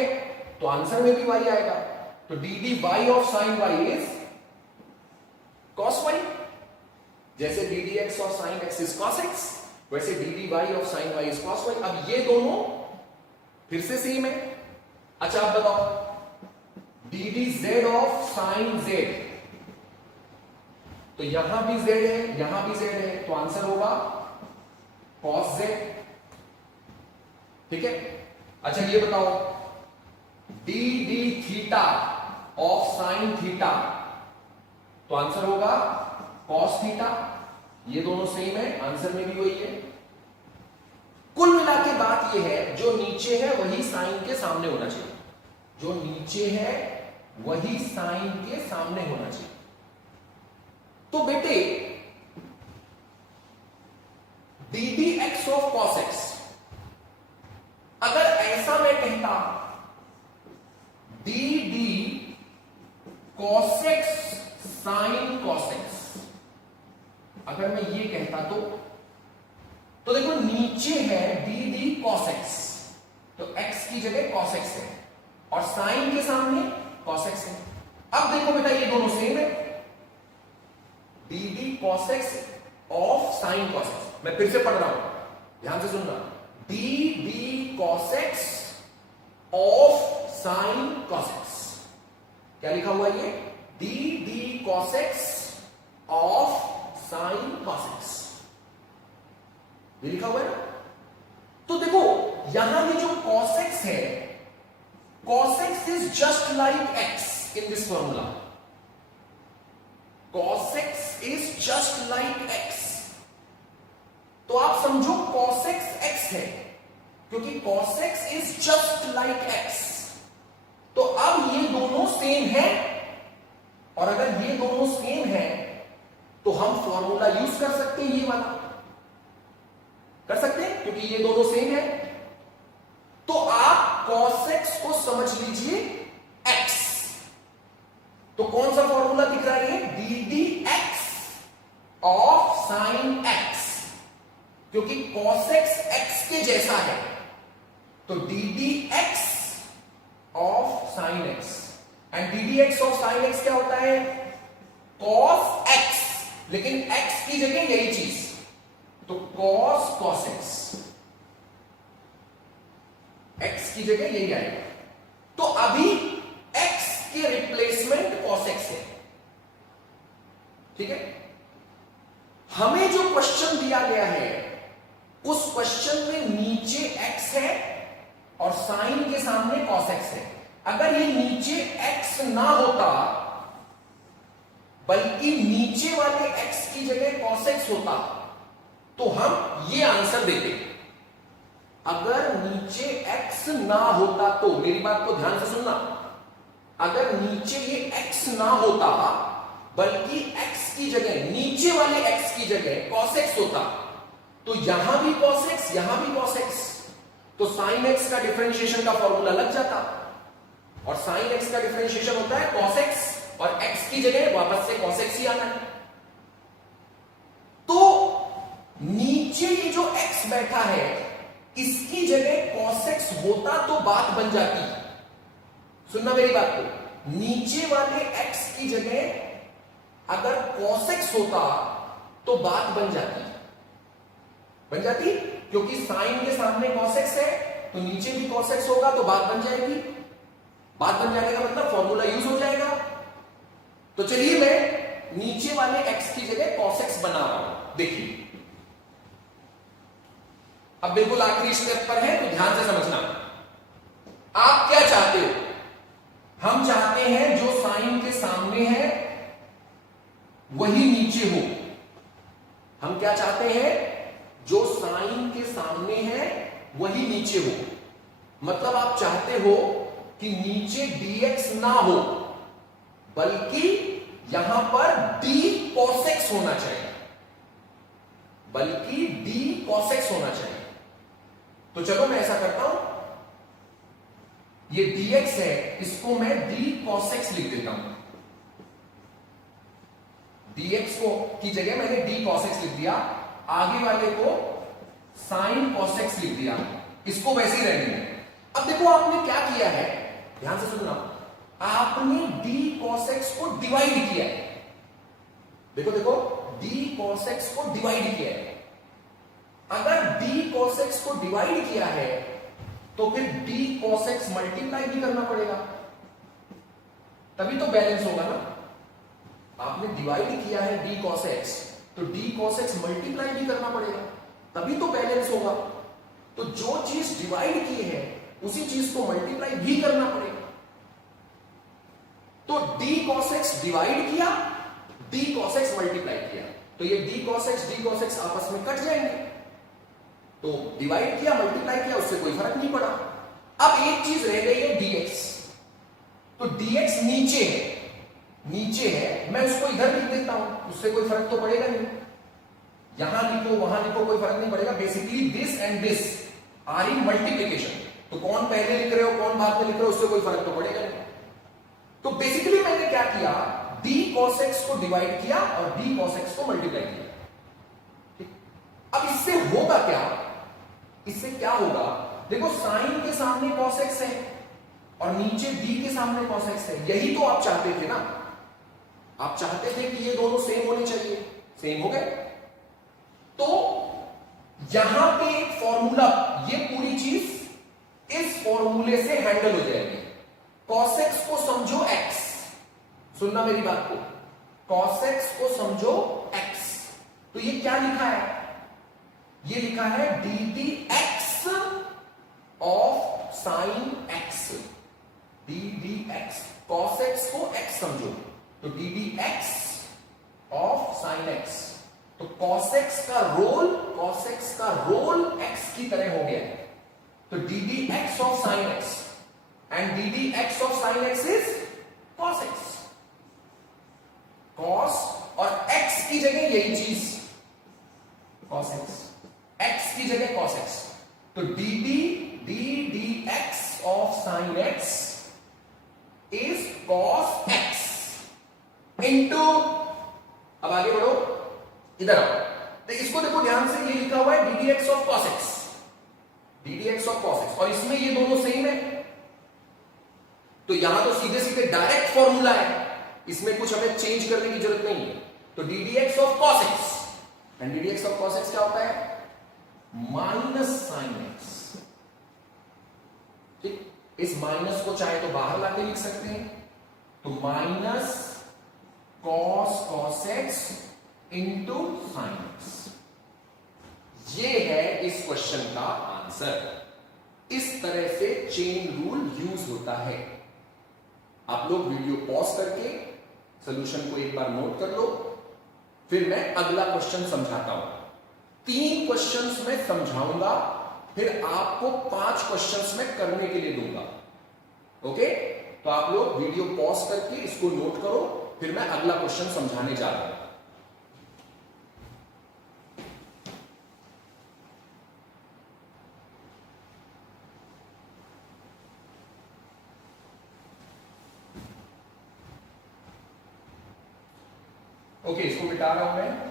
तो आंसर में भी y आएगा। तो d d y of sine y is cos y, जैसे d d x of sine x is cos x, वैसे d d y of sine y is cos y। अब ये दोनों फिर से सेम है। अच्छा आप बताओ, d D Z of sine Z, तो यहां भी z है यहां भी z है, तो आंसर होगा cos z। ठीक है। अच्छा ये बताओ, d D theta of sine theta, तो आंसर होगा cos थीटा। ये दोनों सेम है, आंसर में भी वही है। कुल मिला के बात ये है, जो नीचे है वही साइन के सामने होना चाहिए, जो नीचे है वही साइन के सामने होना चाहिए। तो बेटे D d x of cos x, अगर ऐसा मैं कहता D D cos x sign cos x, अगर मैं ये कहता तो देखो नीचे है डी डी कॉस एक्स, तो x की जगह cos x है और साइन के सामने cos x है। अब देखो बेटा ये दोनों सेम है, d D cos x of sine cos x. मैं फिर से पढ़ रहा हूं, ध्यान से सुनना, D D cos x of sine cos x. क्या लिखा हुआ है ये? D D cos x of sine cos x, ये लिखा हुआ है ना। तो देखो यहां ये जो cos x है, cos x is just like x in this formula, cos x is just like x। तो आप समझो cos x x है, क्योंकि cos x is just like x। तो अब ये दोनों सेम है, और अगर ये दोनों सेम है तो हम फॉर्मूला यूज कर सकते हैं, ये वाला कर सकते हैं, क्योंकि ये दोनों सेम है। तो आप cos x को समझ लीजिए x। तो कौन सा फॉर्मूला दिख रहा है? D d x of sign x, क्योंकि cos x x के जैसा है, तो d d x of sign x। And D d x of sign x क्या होता है? cos x, लेकिन x की जगह यही चीज, तो cos x, x की जगह यही आएगा। तो अभी x के रिप्लेसमेंट cos x है, ठीक है। हमें जो क्वेश्चन दिया गया है उस क्वेश्चन में नीचे x है और साइन के सामने cos x है। अगर ये नीचे x ना होता बल्कि नीचे वाले x की जगह cos x होता, तो हम ये आंसर देते। अगर नीचे x ना होता तो, मेरी बात को ध्यान से सुनना, अगर नीचे ये x ना होता बल्कि x की जगह, नीचे वाले x की जगह cos x होता, तो यहां भी cos x यहां भी cos x, तो sin x का डिफरेंशिएशन का फॉर्मूला लग जाता। और sin x का डिफरेंशिएशन होता है cos x, और x की जगह वापस से cos x ही आना है। तो नीचे ये जो x बैठा है इसकी जगह cos x होता तो बात बन जाती। सुनना मेरी बात को, नीचे वाले x की जगह अगर cos x होता तो बात बन जाती, क्योंकि साइन के सामने cos x है तो नीचे भी cos x होगा तो बात बन जाएगी। बात बन जाने का मतलब फॉर्मूला यूज हो जाएगा। तो चलिए मैं नीचे वाले x की जगह cos x बना रहा हूं, देखिए। अब बिल्कुल आखिरी स्टेप पर है तो ध्यान से समझना। आप क्या चाहते हो? हम चाहते हैं जो साइन के सामने है वही नीचे हो। हम क्या चाहते हैं? जो साइन के सामने है वही नीचे हो। मतलब आप चाहते हो कि नीचे dx ना हो, बल्कि यहां पर d cos x होना चाहिए, बल्कि d cos x होना चाहिए। तो चलो मैं ऐसा करता हूं, ये dx है, इसको मैं d cos x लिख देता हूं। dx को की जगह मैंने d cos x लिख दिया, आगे वाले को sin cos x लिख दिया, इसको वैसे ही रहने दें। अब देखो आपने क्या किया है, ध्यान से सुनना, आपने d cos x को डिवाइड किया है। देखो देखो, d cos x को डिवाइड किया है। अगर d cos x को डिवाइड किया है तो फिर d cos x मल्टीप्लाई भी करना पड़ेगा, तभी तो बैलेंस होगा ना। आपने डिवाइड किया है d cos x, तो d cos x मल्टीप्लाई भी करना पड़ेगा, तभी तो बैलेंस होगा। तो जो चीज डिवाइड की है उसी चीज को मल्टीप्लाई भी करना पड़ेगा। तो d cos x डिवाइड किया, d cos x मल्टीप्लाई किया, तो ये d cos x आपस में कट जाएंगे। तो डिवाइड किया, मल्टीप्लाई किया, उससे कोई फर्क नहीं पड़ा। अब एक चीज रह गई है dx, तो dx नीचे है, नीचे है, मैं उसको इधर लिख देता हूं, उससे कोई फर्क तो पड़ेगा नहीं। यहां लिखो वहां लिखो कोई फर्क नहीं पड़ेगा। Basically this and this are in multiplication, तो कौन पहले लिख रहे हो कौन बाद में लिख रहे हो उससे कोई फर्क तो पड़ेगा नहीं। तो बेसिकली मैंने क्या किया, d cos x को डिवाइड किया और d cos x को मल्टीप्लाई किया। अब इससे होगा क्या, इससे क्या होगा, देखो साइन के सामने cos x है और नीचे d के सामने cos x है, यही तो आप चाहते थे ना। आप चाहते थे कि ये दोनों सेम होने चाहिए, सेम हो गए। तो यहां पे एक फॉर्मूला, ये पूरी चीज इस फॉर्मूले से हैंडल हो जाएगी। cos x को समझो x, सुनना मेरी बात को, cos x को समझो x, तो ये क्या लिखा है, ये लिखा है ddx of sin x, ddx, cos x को x समझो, तो ddx ऑफ sin x, तो cos x का रोल x की तरह हो गया है, तो ddx of sin x and ddx of sin x is cos x। cos और x की जगह यही चीज cos x की जगह cos x, तो ddx of sin x is cos x into, अब आगे बढ़ो, इधर आओ, तो इसको देखो ध्यान से, ये लिखा हुआ है ddx of cos x, ddx of cos x, और इसमें ये दोनों सेम है, तो यहां तो सीधे सीधे डायरेक्ट फॉर्मूला है, इसमें कुछ हमें चेंज करने की जरूरत नहीं है। तो ddx of cos x, and ddx of cos x क्या होता है, माइनस sin x। ठीक, इस माइनस को चाहे तो बाहर लाके लिख सकते हैं, तो minus cos x into sin x, ये है इस क्वेश्चन का आंसर। इस तरह से चेन रूल यूज होता है। आप लोग वीडियो पॉज करके सॉल्यूशन को एक बार नोट कर लो, फिर मैं अगला क्वेश्चन समझाता हूं। 3 क्वेश्चंस में समझाऊंगा, फिर आपको 5 क्वेश्चंस में करने के लिए दूंगा। ओके, तो आप लोग वीडियो पॉज करके इसको नोट करो, फिर मैं अगला क्वेश्चन समझाने जा रहा हूं। ओके, इसको मिटा रहा हूं मैं।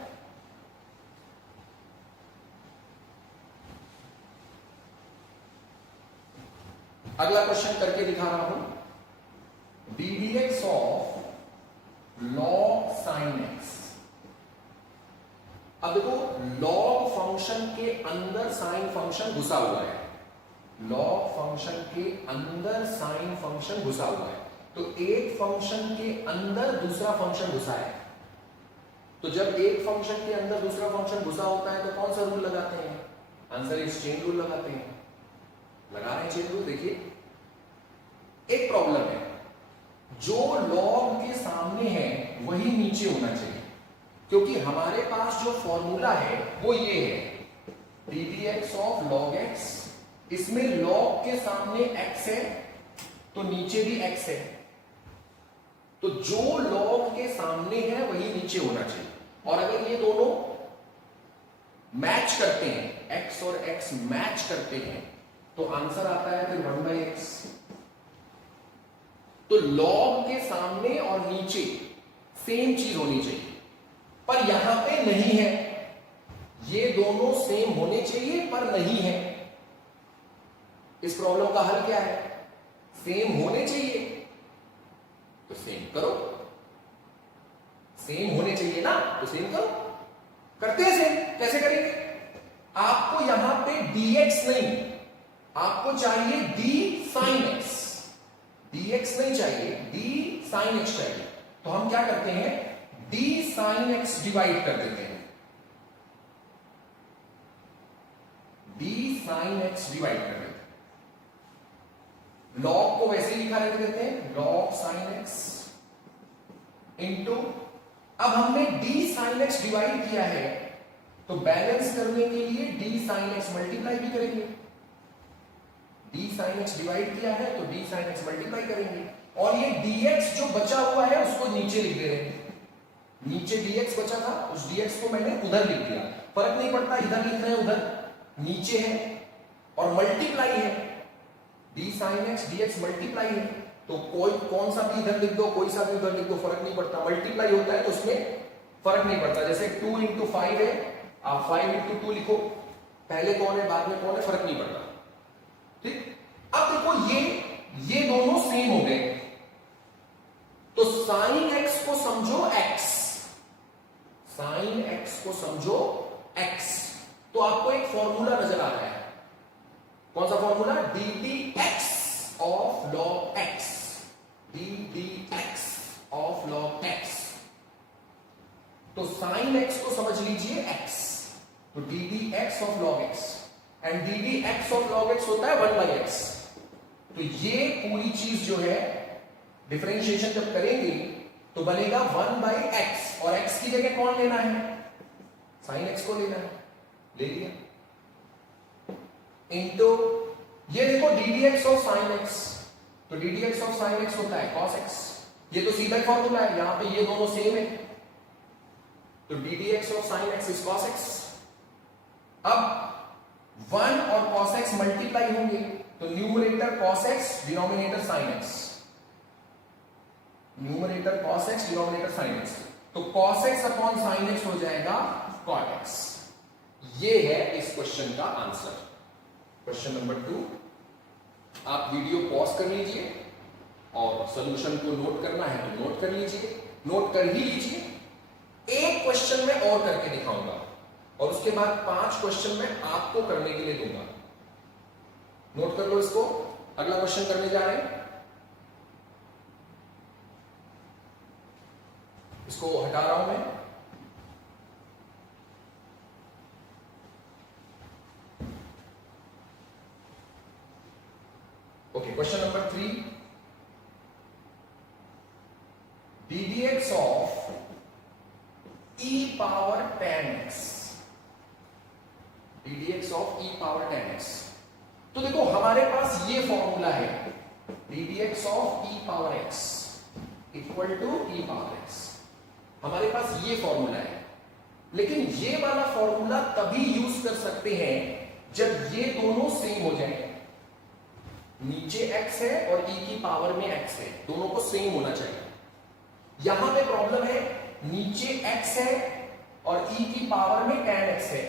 अगला क्वेश्चन करके दिखा रहा हूं, ddx of log sin x। अब देखो, log फंक्शन के अंदर साइन फंक्शन घुसा हुआ है, log फंक्शन के अंदर साइन फंक्शन घुसा हुआ है, तो एक फंक्शन के अंदर दूसरा फंक्शन घुसा है। तो जब एक फंक्शन के अंदर दूसरा फंक्शन घुसा होता है तो कौन सा रूल लगाते हैं, आंसर इज चेन रूल लगाते हैं। लगा रहे हैं चेन रूल। देखिए, एक प्रॉब्लम है, जो लॉग के सामने है वही नीचे होना चाहिए, क्योंकि हमारे पास जो फॉर्मूला है वो ये है, ddx ऑफ log x, इसमें log के सामने x है तो नीचे भी x है, तो जो log के सामने है वही नीचे होना चाहिए। और अगर ये दोनों मैच करते हैं, x और x मैच करते हैं, तो आंसर आता है फिर 1/x। तो log के सामने और नीचे सेम चीज होनी चाहिए, पर यहां पे नहीं है। ये दोनों सेम होने चाहिए पर नहीं है। इस प्रॉब्लम का हल क्या है? सेम होने चाहिए तो सेम करो, सेम होने चाहिए ना तो सेम करो। करते हैं सेम, कैसे करेंगे? आपको यहां पे dx नहीं, आपको चाहिए d sin x। dx नहीं चाहिए, d sin x चाहिए। तो हम क्या करते हैं, d sin x डिवाइड कर देते हैं, d sin x डिवाइड कर देते हैं। log को वैसे ही लिखा रख देते हैं, log sin x इंटू, अब हमने d sin x डिवाइड किया है तो बैलेंस करने के लिए d sin x मल्टीप्लाई भी करेंगे। d sin x डिवाइड किया है तो d sin x मल्टीप्लाई करेंगे, और ये dx जो बचा हुआ है उसको नीचे लिख दे रहे हैं। नीचे dx बचा था, उस dx को मैंने उधर लिख दिया, फर्क नहीं पड़ता इधर लिख रहे हैं उधर, नीचे है और मल्टीप्लाई है, d sin x dx multiply है, तो कोई कौन सा भी इधर लिख दो, कोई सा भी उधर लिख दो, फर्क नहीं पड़ता। मल्टीप्लाई होता है तो उसमें फर्क नहीं पड़ता। जैसे 2 इंटू 5 है, आप 5 इंटू 2 लिखो, पहले कौन है बाद में कौन है फर्क नहीं पड़ता। ठीक, अब देखो ये दोनों सेम हो गए, तो sin x को समझो x, sin x को समझो x, तो आपको एक फॉर्मूला नजर आ रहा है। कौन सा formula? ddx of log x, ddx of log x। तो sin x को समझ लीजिए x, तो ddx of log x, and ddx of log x होता है 1/x। तो ये पूरी चीज जो है डिफरेंशिएशन जब करेंगे तो बनेगा 1/x, और x की जगह कौन लेना है? sin x को लेना है, ले लिया, इंटू ये देखो ddx ऑफ sin x, तो ddx ऑफ sin x होता है cos x। ये तो सीधा फॉर्मूला है, यहां पे ये दोनों सेम है, तो ddx of sin x is cos x। अब 1 और cos x मल्टीप्लाई होंगे, तो numerator cos x, denominator sin x, numerator cos x, denominator sin x, तो cos x upon sin x हो जाएगा cot x। ये है इस क्वेश्चन का आंसर। क्वेश्चन नंबर 2, आप वीडियो पॉज कर लीजिए और सॉल्यूशन को नोट करना है तो नोट कर लीजिए, नोट कर ही लीजिए। एक क्वेश्चन में और करके दिखाऊंगा और उसके बाद 5 क्वेश्चन में आपको करने के लिए दूंगा। नोट कर लो इसको, अगला क्वेश्चन करने जा रहे हैं, इसको हटा रहा हूं मैं। Okay, question number 3, ddx of e power 10x, ddx of e power 10x। तो देखो हमारे पास ये फॉर्मूला है, ddx of e power x equal to e power x, हमारे पास ये फॉर्मूला है। लेकिन ये वाला फॉर्मूला तभी यूज कर सकते हैं जब ये दोनों सेम हो जाए, नीचे x है और e की पावर में x है, दोनों को सेम होना चाहिए। यहां पे प्रॉब्लम है, नीचे x है और e की पावर में tan x है,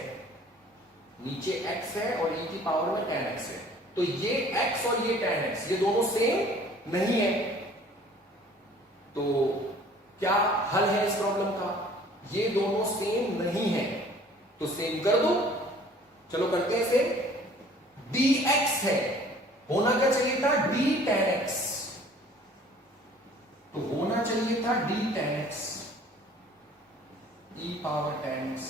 नीचे x है और e की पावर में tan x है, तो ये x और ये tan x ये दोनों सेम नहीं है। तो क्या हल है इस प्रॉब्लम का? ये दोनों सेम नहीं है तो सेम कर दो। चलो करते हैं इसे। dx है, होना क्या चाहिए था? d tan x, तो होना चाहिए था d tan x, e power tan x,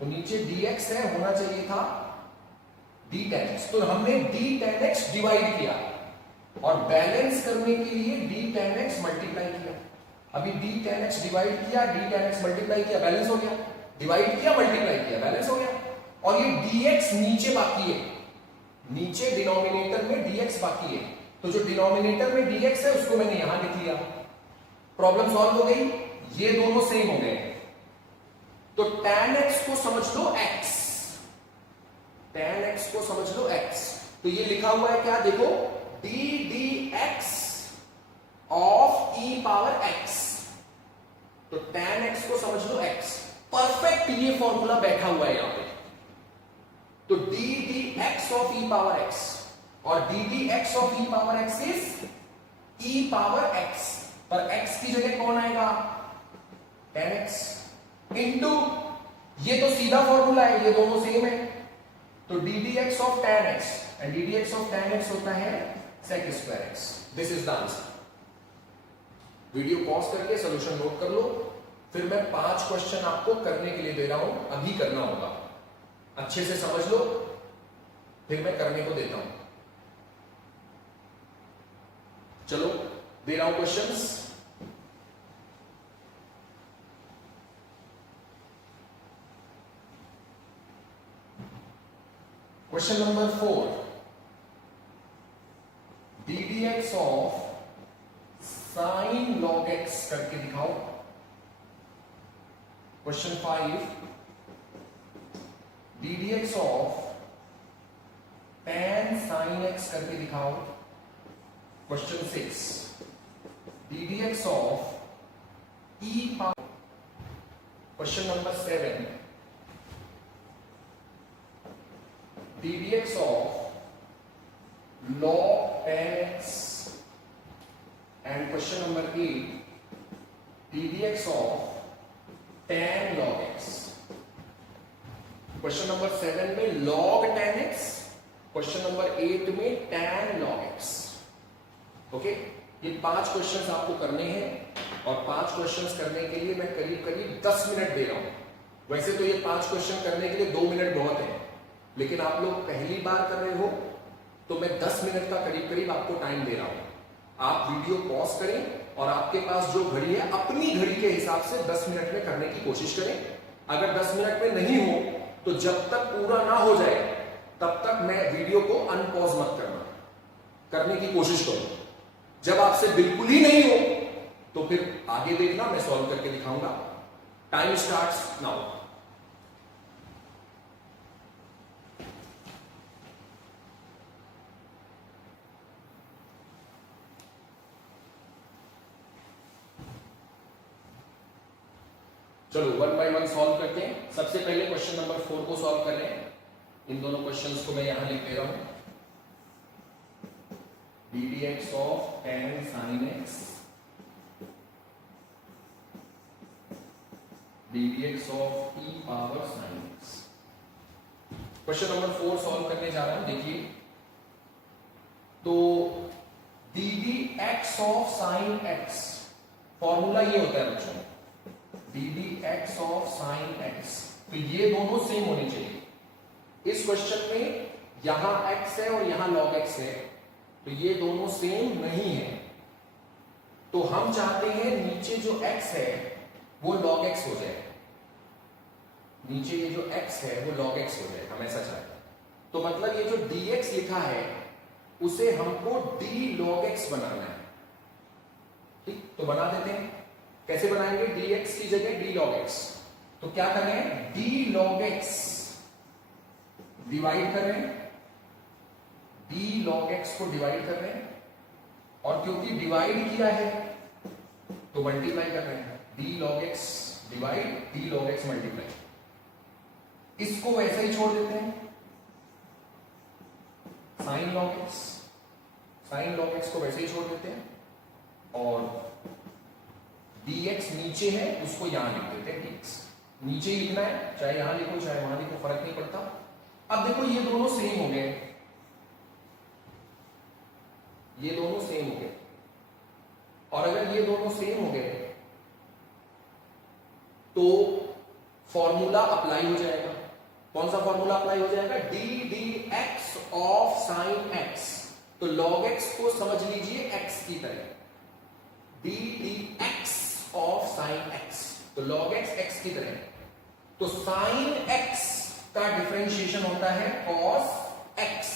तो नीचे dx है, होना चाहिए था d tan x, तो हमने d tan x डिवाइड किया और बैलेंस करने के लिए d tan x मल्टीप्लाई किया। अभी d tan x डिवाइड किया, d tan x मल्टीप्लाई किया, बैलेंस हो गया, डिवाइड किया मल्टीप्लाई किया, बैलेंस हो गया। और ये dx नीचे बाकी है, नीचे डिनोमिनेटर में dx बाकी है, तो जो डिनोमिनेटर में dx है उसको मैंने यहां लिख लिया, प्रॉब्लम सॉल्व हो गई, ये दोनों सेम हो गए। तो tan x को समझ लो x, tan x को समझ लो x, तो ये लिखा हुआ है क्या, देखो d dx of e power x, तो tan x को समझ लो x, परफेक्ट ये फॉर्मूला बैठा हुआ है यहां पे। तो d dx of e power x और d dx of e power x is e power x, पर x की जगह कौन आएगा, tan x इंटू, ये तो सीधा फॉर्मूला है, ये दोनों सेम है, तो d dx of tan x and d dx of tan x होता है sec square x। This is the answer. Video pause करके सॉल्यूशन नोट कर लो, फिर मैं 5 क्वेश्चन आपको करने के लिए दे रहा हूं, अभी करना होगा, अच्छे से समझ लो, फिर मैं करने को देता हूं। चलो दे रहा हूं questions. Question number 4, D dx of sine log x करके दिखाओ। Question 5, D dx of tan sin x करके दिखाओ। Question 6, D dx of e power. Question number 7, D dx of log tan x, and question number 8, d dx of tan log x। Question number 7 में log tan x, question number 8 में tan log x। ओके, ये 5 क्वेश्चंस आपको करने हैं और 5 क्वेश्चंस करने के लिए मैं करीब करीब 10 मिनट दे रहा हूं। वैसे तो ये 5 क्वेश्चन करने के लिए 2 मिनट बहुत है, लेकिन आप लोग पहली बार कर रहे हो तो मैं 10 मिनट का करीब करीब आपको टाइम दे रहा हूं। आप वीडियो पॉज करें और आपके पास जो घड़ी है अपनी घड़ी के हिसाब से 10 मिनट में करने की कोशिश करें। अगर 10 मिनट में नहीं हो तो जब तक पूरा ना हो जाए तब तक मैं वीडियो को अनपॉज मत करना, करने की कोशिश करो। जब आपसे बिल्कुल ही नहीं हो तो फिर आगे देखना, मैं सॉल्व करके दिखाऊंगा। Time starts now. चलो 1 बाय 1 सॉल्व करते हैं। सबसे पहले क्वेश्चन नंबर 4 को सॉल्व कर रहे हैं। इन दोनों क्वेश्चंस को मैं यहां लिख दे रहा हूं, D dx of tan sin x, D dx of e power sin x। Question number 4 solve करने जा रहा हूं। देखिए, तो D dx of sin x, formula ये होता है बच्चों, D dx of sin x, तो ये दोनों सेम होने चाहिए। इस क्वेश्चन में यहां x है और यहां log x है, तो ये दोनों सेम नहीं है, तो हम चाहते हैं नीचे जो x है वो log x हो जाए, नीचे ये जो x है वो log x हो जाए, हम ऐसा चाहते हैं। तो मतलब ये जो dx लिखा है उसे हमको d log x बनाना है। ठीक, तो बना देते हैं। कैसे बनाएंगे, dx की जगह d log x, तो क्या कर रहे हैं, d log x डिवाइड कर रहे हैं, d log x को डिवाइड कर रहे हैं, और क्योंकि डिवाइड किया है तो मल्टीप्लाई कर रहे हैं, d log x divide d log x multiply. इसको वैसे ही छोड़ देते हैं, sin log x, sin log x को वैसे ही छोड़ देते हैं, और dx नीचे है उसको यहां लिख देते हैं। dx नीचे ही लिखना है, चाहे यहां लिखो चाहे वहां लिखो, फर्क नहीं पड़ता। अब देखो ये दोनों सेम हो गए, ये दोनों सेम हो गए, और अगर ये दोनों सेम हो गए तो फॉर्मूला अप्लाई हो जाएगा। कौन सा फॉर्मूला अप्लाई हो जाएगा, d dx of sin x, तो log x को समझ लीजिए x की तरह, d dx of sin x, तो log x x की तरह, तो sin x का डिफरेंशिएशन होता है cos x,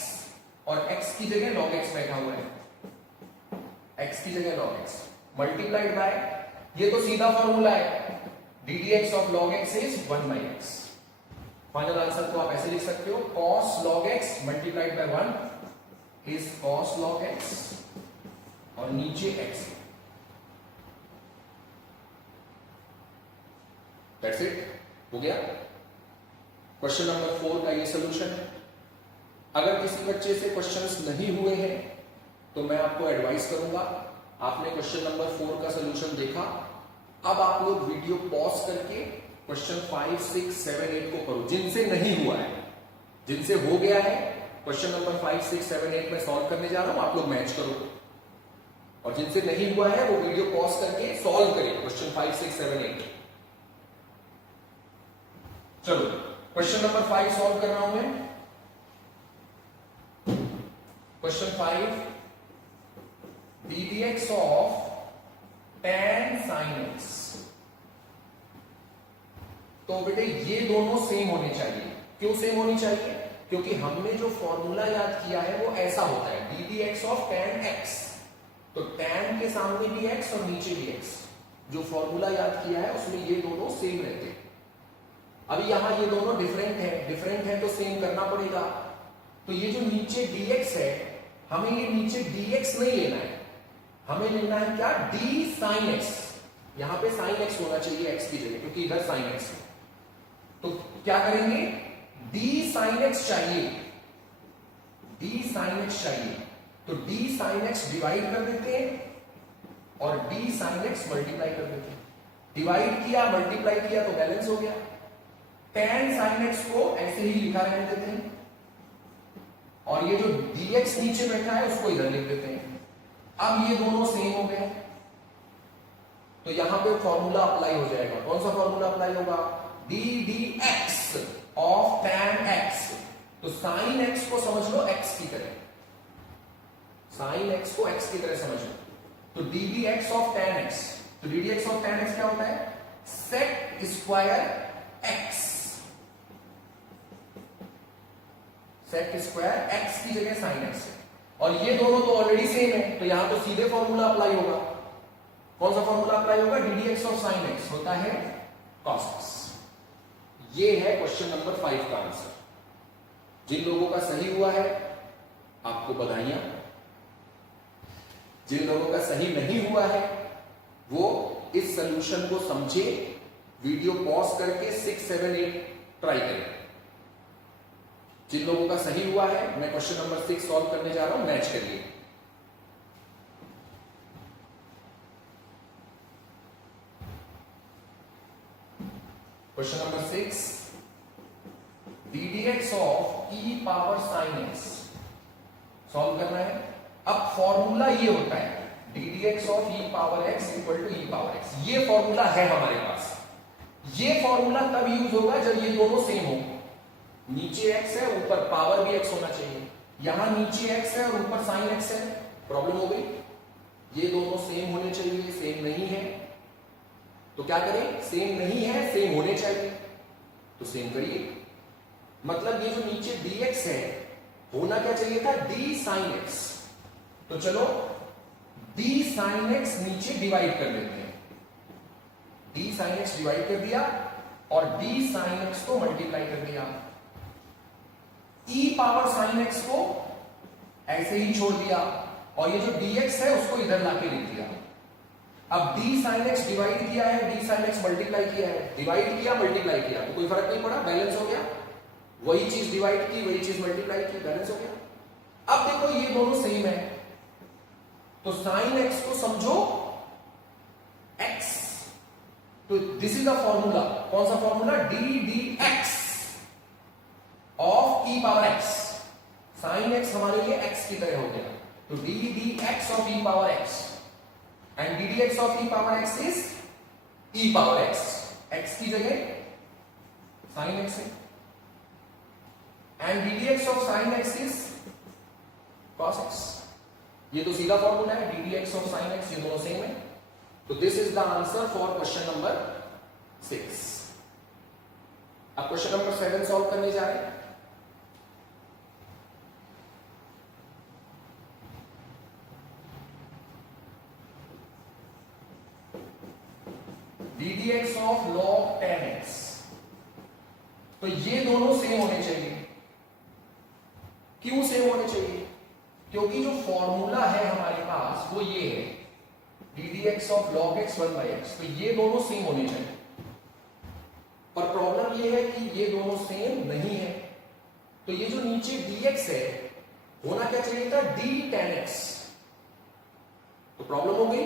और x की जगह log x बैठा हुआ है, x की जगह log x मल्टीप्लाइड बाय, ये तो सीधा फॉर्मूला है, d d x of log x is 1 by x। Final answer को आप ऐसे लिख सकते हो, cos log x multiplied by 1 is cos log x, और नीचे x। दैट्स इट, हो गया। क्वेश्चन नंबर 4 का ये सोल्यूशन है। अगर किसी बच्चे से क्वेश्चंस नहीं हुए हैं तो मैं आपको एडवाइस करूंगा, आपने क्वेश्चन नंबर 4 का सोल्यूशन देखा, अब आप लोग वीडियो पॉज करके क्वेश्चन 5, 6, 7, 8 को करो। जिनसे नहीं हुआ है, जिनसे हो गया है, क्वेश्चन नंबर 5, 6, 7, 8 में सॉल्व करने जा रहा हूं, आप लोग मैच करो, और जिनसे नहीं हुआ है वो वीडियो पॉज करके सॉल्व करें क्वेश्चन 5, 6, 7, 8। चलो क्वेश्चन नंबर 5 सॉल्व कर रहा हूं मैं। Question 5, D d x of tan sin x। तो बेटे ये दोनों सेम होने चाहिए। क्यों सेम होनी चाहिए? क्योंकि हमने जो फॉर्मूला याद किया है वो ऐसा होता है, d d x of tan x, तो tan के सामने भी x और नीचे भी x, जो फॉर्मूला याद किया है उसमें ये दोनों सेम रहते हैं। अभी यहां ये दोनों डिफरेंट है तो सेम करना पड़ेगा। तो ये जो नीचे dx है, हमें ये नीचे dx नहीं लेना है, हमें लेना है क्या, d sin x। यहां पे sin x होना चाहिए x की जगह, क्योंकि इधर sin x है। तो क्या करेंगे, d sin x चाहिए, d sin x चाहिए, तो d sin x डिवाइड कर देते हैं और d sin x मल्टीप्लाई कर देते हैं। डिवाइड किया मल्टीप्लाई किया तो बैलेंस हो गया। tan sin x को ऐसे ही लिखा रहने देते हैं, और ये जो dx नीचे बैठा है उसको इधर लिख देते हैं। अब ये दोनों सेम हो गए, तो यहां पे फॉर्मूला अप्लाई हो जाएगा। कौन सा फॉर्मूला अप्लाई होगा, D d x of tan x। तो sin x को समझ लो x की तरह, sin x को x की तरह समझ लो, तो d d x of tan x। तो d d x of tan x क्या होता है, sec square x, sec square x की जगह sin x है, और ये दोनों तो ऑलरेडी सेम है, तो यहां तो सीधे फॉर्मूला अप्लाई होगा। कौन सा फॉर्मूला अप्लाई होगा, D d x of sin x होता है cos x। ये है क्वेश्चन नंबर 5 का आंसर। जिन लोगों का सही हुआ है आपको बधाइयां, जिन लोगों का सही नहीं हुआ है वो इस सॉल्यूशन को समझे, वीडियो पॉज करके 6, 7, 8 ट्राई करें। जिन लोगों का सही हुआ है, मैं क्वेश्चन नंबर 6 सॉल्व करने जा रहा हूं, मैच करिए। Question number 6, d d x of e power sine x solve करना है। अब फॉर्मूला ये होता है, d d x of e power x equal to e power x. ये फॉर्मूला है हमारे पास। ये फॉर्मूला तब यूज होगा जब ये दोनों सेम हो। नीचे x है, ऊपर पावर भी x होना चाहिए। यहां नीचे x है और ऊपर sin x है, प्रॉब्लम हो गई। ये दोनों सेम होने चाहिए, सेम नहीं है तो क्या करें, सेम नहीं है सेम होने चाहिए, तो सेम करिए। मतलब ये जो नीचे dx है होना क्या चाहिए था, d sin x। तो चलो d sin x नीचे डिवाइड कर लेते हैं, d sin x डिवाइड कर दिया और d sin x को मल्टीप्लाई कर दिया। e पावर sin x को ऐसे ही छोड़ दिया और ये जो dx है उसको इधर लाके लिख दिया। अब d sin x डिवाइड किया है, d sin x मल्टीप्लाई किया है, डिवाइड किया मल्टीप्लाई किया तो कोई फर्क नहीं पड़ा, बैलेंस हो गया। वही चीज डिवाइड की, वही चीज मल्टीप्लाई की, बैलेंस हो गया। अब देखो ये दोनों सेम है, तो sin x को समझो x, तो दिस इज द फॉर्मूला। कौन सा formula, D d x of e power x। sin x हमारे लिए x की तरह हो गया, तो d d x of e power x, and D d x of e power x is e power x। x की जगह sin x है, and D d x of sin x is cos x। ये तो सीधा फॉर्मूला है, d d x of sin x, ये दोनों सेम है। तो this is the answer for question number 6। अब क्वेश्चन नंबर 7 सॉल्व करने जा रहे हैं। ddx ऑफ log 10x, तो ये दोनों सेम होने चाहिए। क्यों सेम होने चाहिए? क्योंकि जो फॉर्मूला है हमारे पास वो ये है ddx of log x 1/x, तो ये दोनों सेम होने चाहिए। पर प्रॉब्लम ये है कि ये दोनों सेम नहीं है, तो ये जो नीचे dx है होना क्या चाहिए था d tan x, तो प्रॉब्लम हो गई।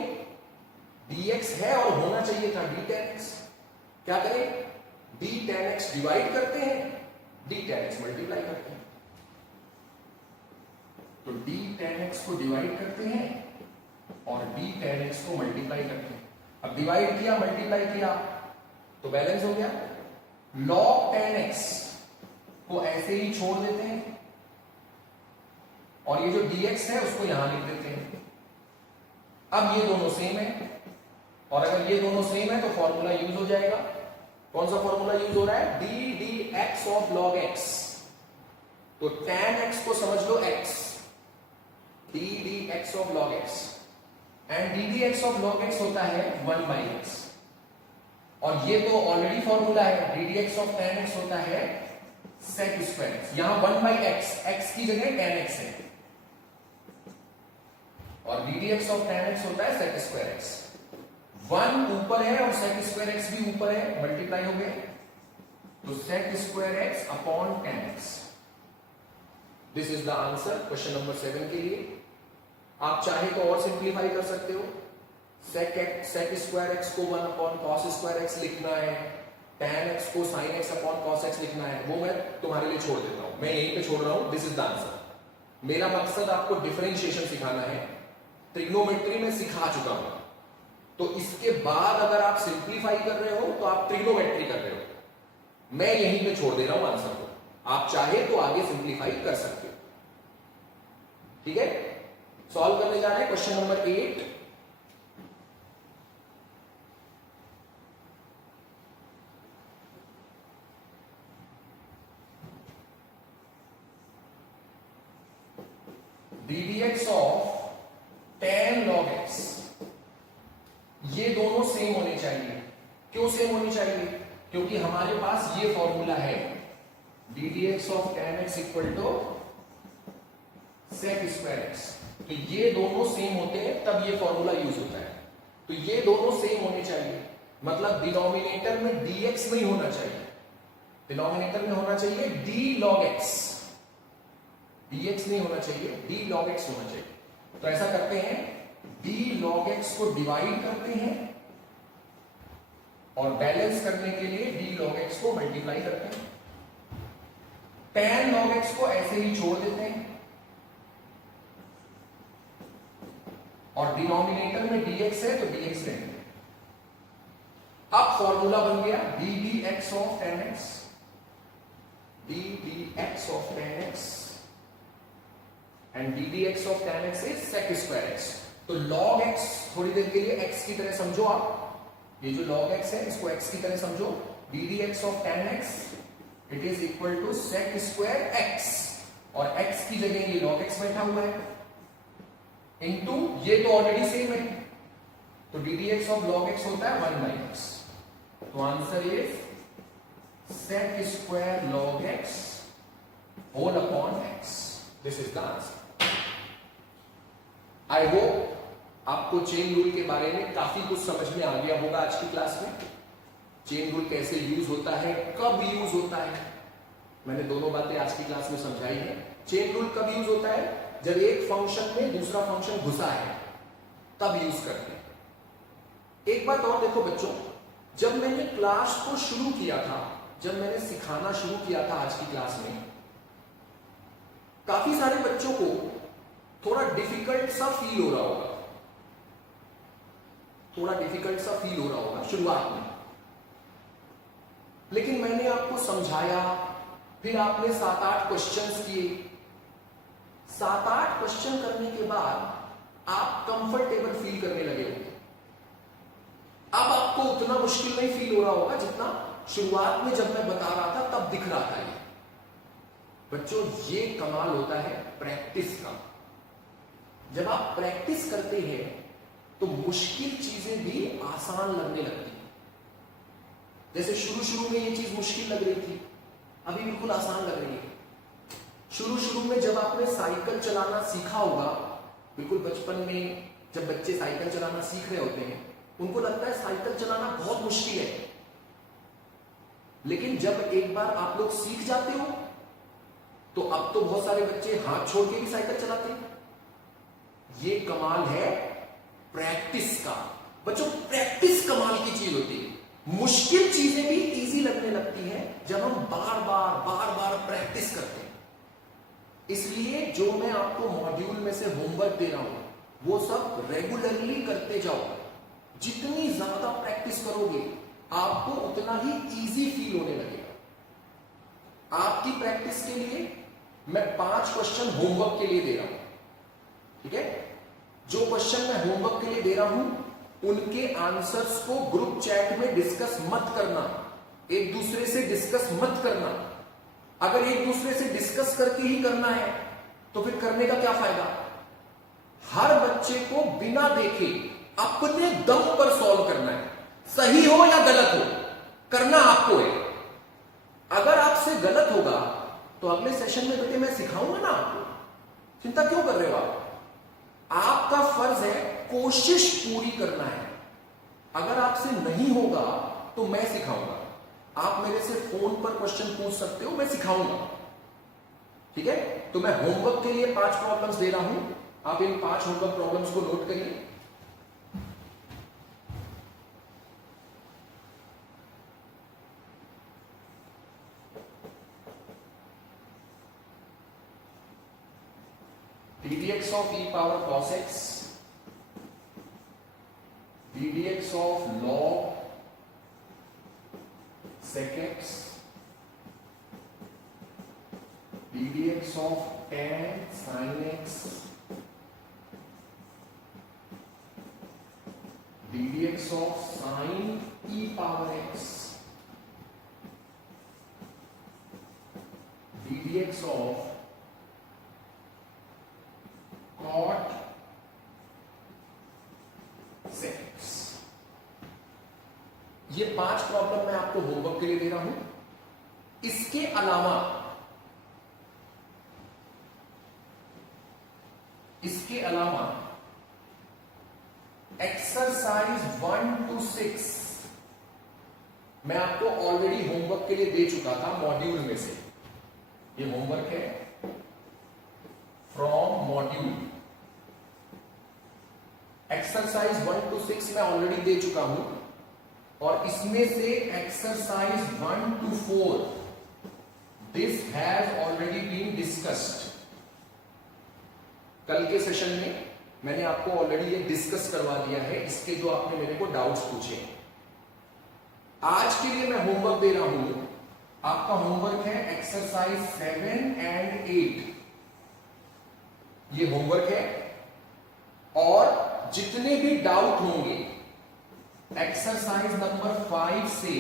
dx है और होना चाहिए था d tan x। क्या करें? d tan x डिवाइड करते हैं, d tan x मल्टीप्लाई करते हैं, तो d tan x को डिवाइड करते हैं और d tan x को मल्टीप्लाई करते हैं। अब डिवाइड किया, मल्टीप्लाई किया, तो बैलेंस हो गया। log 10x को ऐसे ही छोड़ देते हैं और ये जो dx है उसको यहां लिख देते हैं। अब ये दोनों सेम है और अगर ये दोनों सेम है तो फॉर्मूला यूज हो जाएगा। कौन सा फॉर्मूला यूज हो रहा है? ddx ऑफ log x, तो tan x को समझ लो x, ddx of log x and ddx of log x होता है 1/x, और ये तो ऑलरेडी फॉर्मूला है, ddx ऑफ tan x होता है sec स्क्वायर x। यहां 1/x, x की जगह tan x है, और ddx ऑफ tan x होता है sec स्क्वायर x। 1 ऊपर है और sec स्क्वायर x भी ऊपर है, मल्टीप्लाई हो गए, तो sec square x upon tan x। This is the answer question number 7 के लिए। आप चाहे तो और सिंप्लीफाई कर सकते हो। sec स्क्वायर x को 1 अपॉन cos स्क्वायर x लिखना है, tan x को sin x upon cos x लिखना है, वो मैं तुम्हारे लिए छोड़ देता हूं, मैं यहीं पे छोड़ रहा हूं। This is the answer. मेरा मकसद आपको डिफरेंशिएशन सिखाना है, ट्रिग्नोमेट्री में सिखा चुका हूं, तो इसके बाद अगर आप सिंप्लीफाई कर रहे हो तो आप ट्रिग्नोमेट्री कर रहे हो। मैं यहीं पे छोड़ दे रहा हूं आंसर को, आप चाहे तो आगे सिंप्लीफाई कर सकते हो। ठीक है, सॉल्व करने जा रहे हैं question number 8। ddx of tan log x, ये दोनों सेम होने चाहिए। क्यों सेम होनी चाहिए? क्योंकि हमारे पास ये फॉर्मूला है ddx of tan x equal to sec square x, तो ये दोनों सेम होते हैं तब ये फॉर्मूला यूज होता है। तो ये दोनों सेम होने चाहिए, मतलब डिनोमिनेटर में dx नहीं होना चाहिए, डिनोमिनेटर में होना चाहिए d log x, dx नहीं होना चाहिए, d log x होना चाहिए। तो ऐसा करते हैं, d log x को डिवाइड करते हैं और बैलेंस करने के लिए d log x को मल्टीप्लाई करते हैं। tan log x को ऐसे ही छोड़ देते हैं और डिनोमिनेटर में dx है तो dx रहेंगे। अब फॉर्मूला बन गया ddx of tan x, ddx of tan x and ddx of tan x is sec square x। तो log x थोड़ी देर के लिए x की तरह समझो आप, ये जो log x है इसको x की तरह समझो। ddx of tan x it is equal to sec square x, और x की जगह ये log x बैठा हुआ है, इनटू ये तो ऑलरेडी सेम है, तो ddx ऑफ log x होता है 1/x। तो answer is sec square log x whole upon x। This is the answer. I hope आपको चेन रूल के बारे में काफी कुछ समझ में आ गया होगा आज की क्लास में। चेन रूल कैसे यूज होता है, कब यूज होता है, मैंने दोनों बातें आज की क्लास में समझाई है। चेन रूल कब यूज होता है? जब एक फंक्शन में दूसरा फंक्शन घुसा है तब यूज करते हैं। एक बात और देखो बच्चों, जब मैंने क्लास को शुरू किया था, जब मैंने सिखाना शुरू किया था आज की क्लास में, काफी सारे बच्चों को थोड़ा डिफिकल्ट सा फील हो रहा होगा, थोड़ा डिफिकल्ट सा फील हो रहा होगा शुरुआत में, लेकिन मैंने आपको समझाया, फिर आपने 7-8 क्वेश्चंस किए। 7-8 क्वेश्चन करने के बाद आप कंफर्टेबल फील करने लगे हो। अब आपको उतना मुश्किल नहीं फील हो रहा होगा जितना शुरुआत में जब मैं बता रहा था तब दिख रहा था ये। बच्चों ये कमाल होता है प्रैक्टिस का। जब आप प्रैक्टिस करते हैं तो मुश्किल चीजें भी आसान लगने लगती हैं। जैसे शुरू में ये चीज मुश्किल लग रही थी, अभी बिल्कुल आसान लग रही है। शुरू में जब आपने साइकिल चलाना सीखा होगा, बिल्कुल बचपन में जब बच्चे साइकिल चलाना सीख रहे होते हैं उनको लगता है साइकिल चलाना बहुत मुश्किल है, लेकिन जब एक बार आप लोग सीख जाते हो तो अब तो बहुत सारे बच्चे हाथ छोड़ के भी साइकिल चलाते हैं। ये कमाल है प्रैक्टिस का। बच्चों प्रैक्टिस कमाल की चीज होती है। मुश्किल चीजें भी इजी लगने लगती हैं जब हम बार बार प्रैक्टिस करते हैं। इसलिए जो मैं आपको मॉड्यूल में से होमवर्क दे रहा हूं वो सब रेगुलरली करते जाओ। जितनी ज्यादा प्रैक्टिस करोगे आपको उतना ही इजी फील होने लगेगा। आपकी प्रैक्टिस के लिए मैं 5 क्वेश्चन होमवर्क के लिए दे रहा हूं, ठीक है? जो क्वेश्चन मैं होमवर्क के लिए दे रहा हूं उनके आंसर्स को ग्रुप चैट में डिस्कस मत करना, एक दूसरे से डिस्कस मत करना। अगर एक दूसरे से डिस्कस करके ही करना है तो फिर करने का क्या फायदा? हर बच्चे को बिना देखे अपने दम पर सॉल्व करना है, सही हो या गलत हो, करना आपको है। अगर आपसे गलत होगा तो अगले सेशन में बेटे मैं सिखाऊंगा ना आपको, चिंता क्यों कर रहे हो आप? आपका फर्ज है कोशिश पूरी करना है। अगर आपसे नहीं होगा तो मैं सिखाऊंगा। आप मेरे से फोन पर क्वेश्चन पूछ सकते हो, मैं सिखाऊंगा, ठीक है? तो मैं होमवर्क के लिए 5 प्रॉब्लम्स दे रहा हूं। आप इन 5 होमवर्क प्रॉब्लम्स को नोट करिए। ddx of e power cos x, ddx of log sec x, ddx of tan sin x, ddx of sin e power x, ddx of cot sec x। ये 5 प्रॉब्लम मैं आपको होमवर्क के लिए दे रहा हूं। इसके अलावा एक्सरसाइज 1 to 6 मैं आपको ऑलरेडी होमवर्क के लिए दे चुका था मॉड्यूल में से। ये होमवर्क है फ्रॉम मॉड्यूल। एक्सरसाइज 1 to 6 मैं ऑलरेडी दे चुका हूं और इसमें से exercise 1 to 4 this has already been discussed. कल के सेशन में मैंने आपको ऑलरेडी ये डिस्कस करवा दिया है, इसके जो आपने मेरे को डाउट्स पूछे। आज के लिए मैं होमवर्क दे रहा हूं। आपका होमवर्क है एक्सरसाइज 7 and 8। ये होमवर्क है और जितने भी डाउट होंगे एक्सरसाइज नंबर 5 से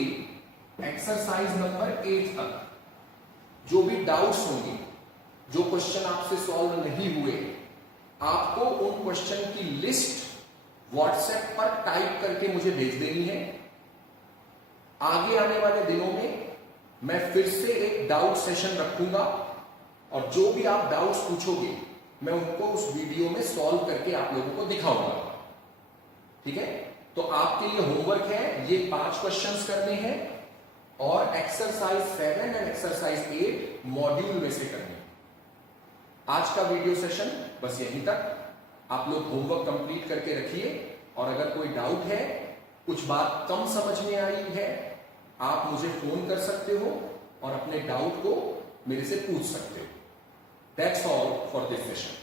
एक्सरसाइज नंबर 8 तक, जो भी डाउट्स होंगे, जो क्वेश्चन आपसे सॉल्व नहीं हुए, आपको उन क्वेश्चन की लिस्ट व्हाट्सएप पर टाइप करके मुझे भेज देनी है। आगे आने वाले दिनों में मैं फिर से एक डाउट सेशन रखूंगा और जो भी आप डाउट्स पूछोगे मैं उनको उस वीडियो में सॉल्व करके आप लोगों को दिखाऊंगा, ठीक है? तो आपके लिए होमवर्क है ये 5 क्वेश्चंस करने हैं और एक्सरसाइज 7 एंड एक्सरसाइज 8 मॉड्यूल में से करने। आज का वीडियो सेशन बस यहीं तक। आप लोग होमवर्क कंप्लीट करके रखिए और अगर कोई डाउट है, कुछ बात कम समझ में आई है, आप मुझे फोन कर सकते हो और अपने डाउट को मेरे से पूछ सकते हो। That's all for this session.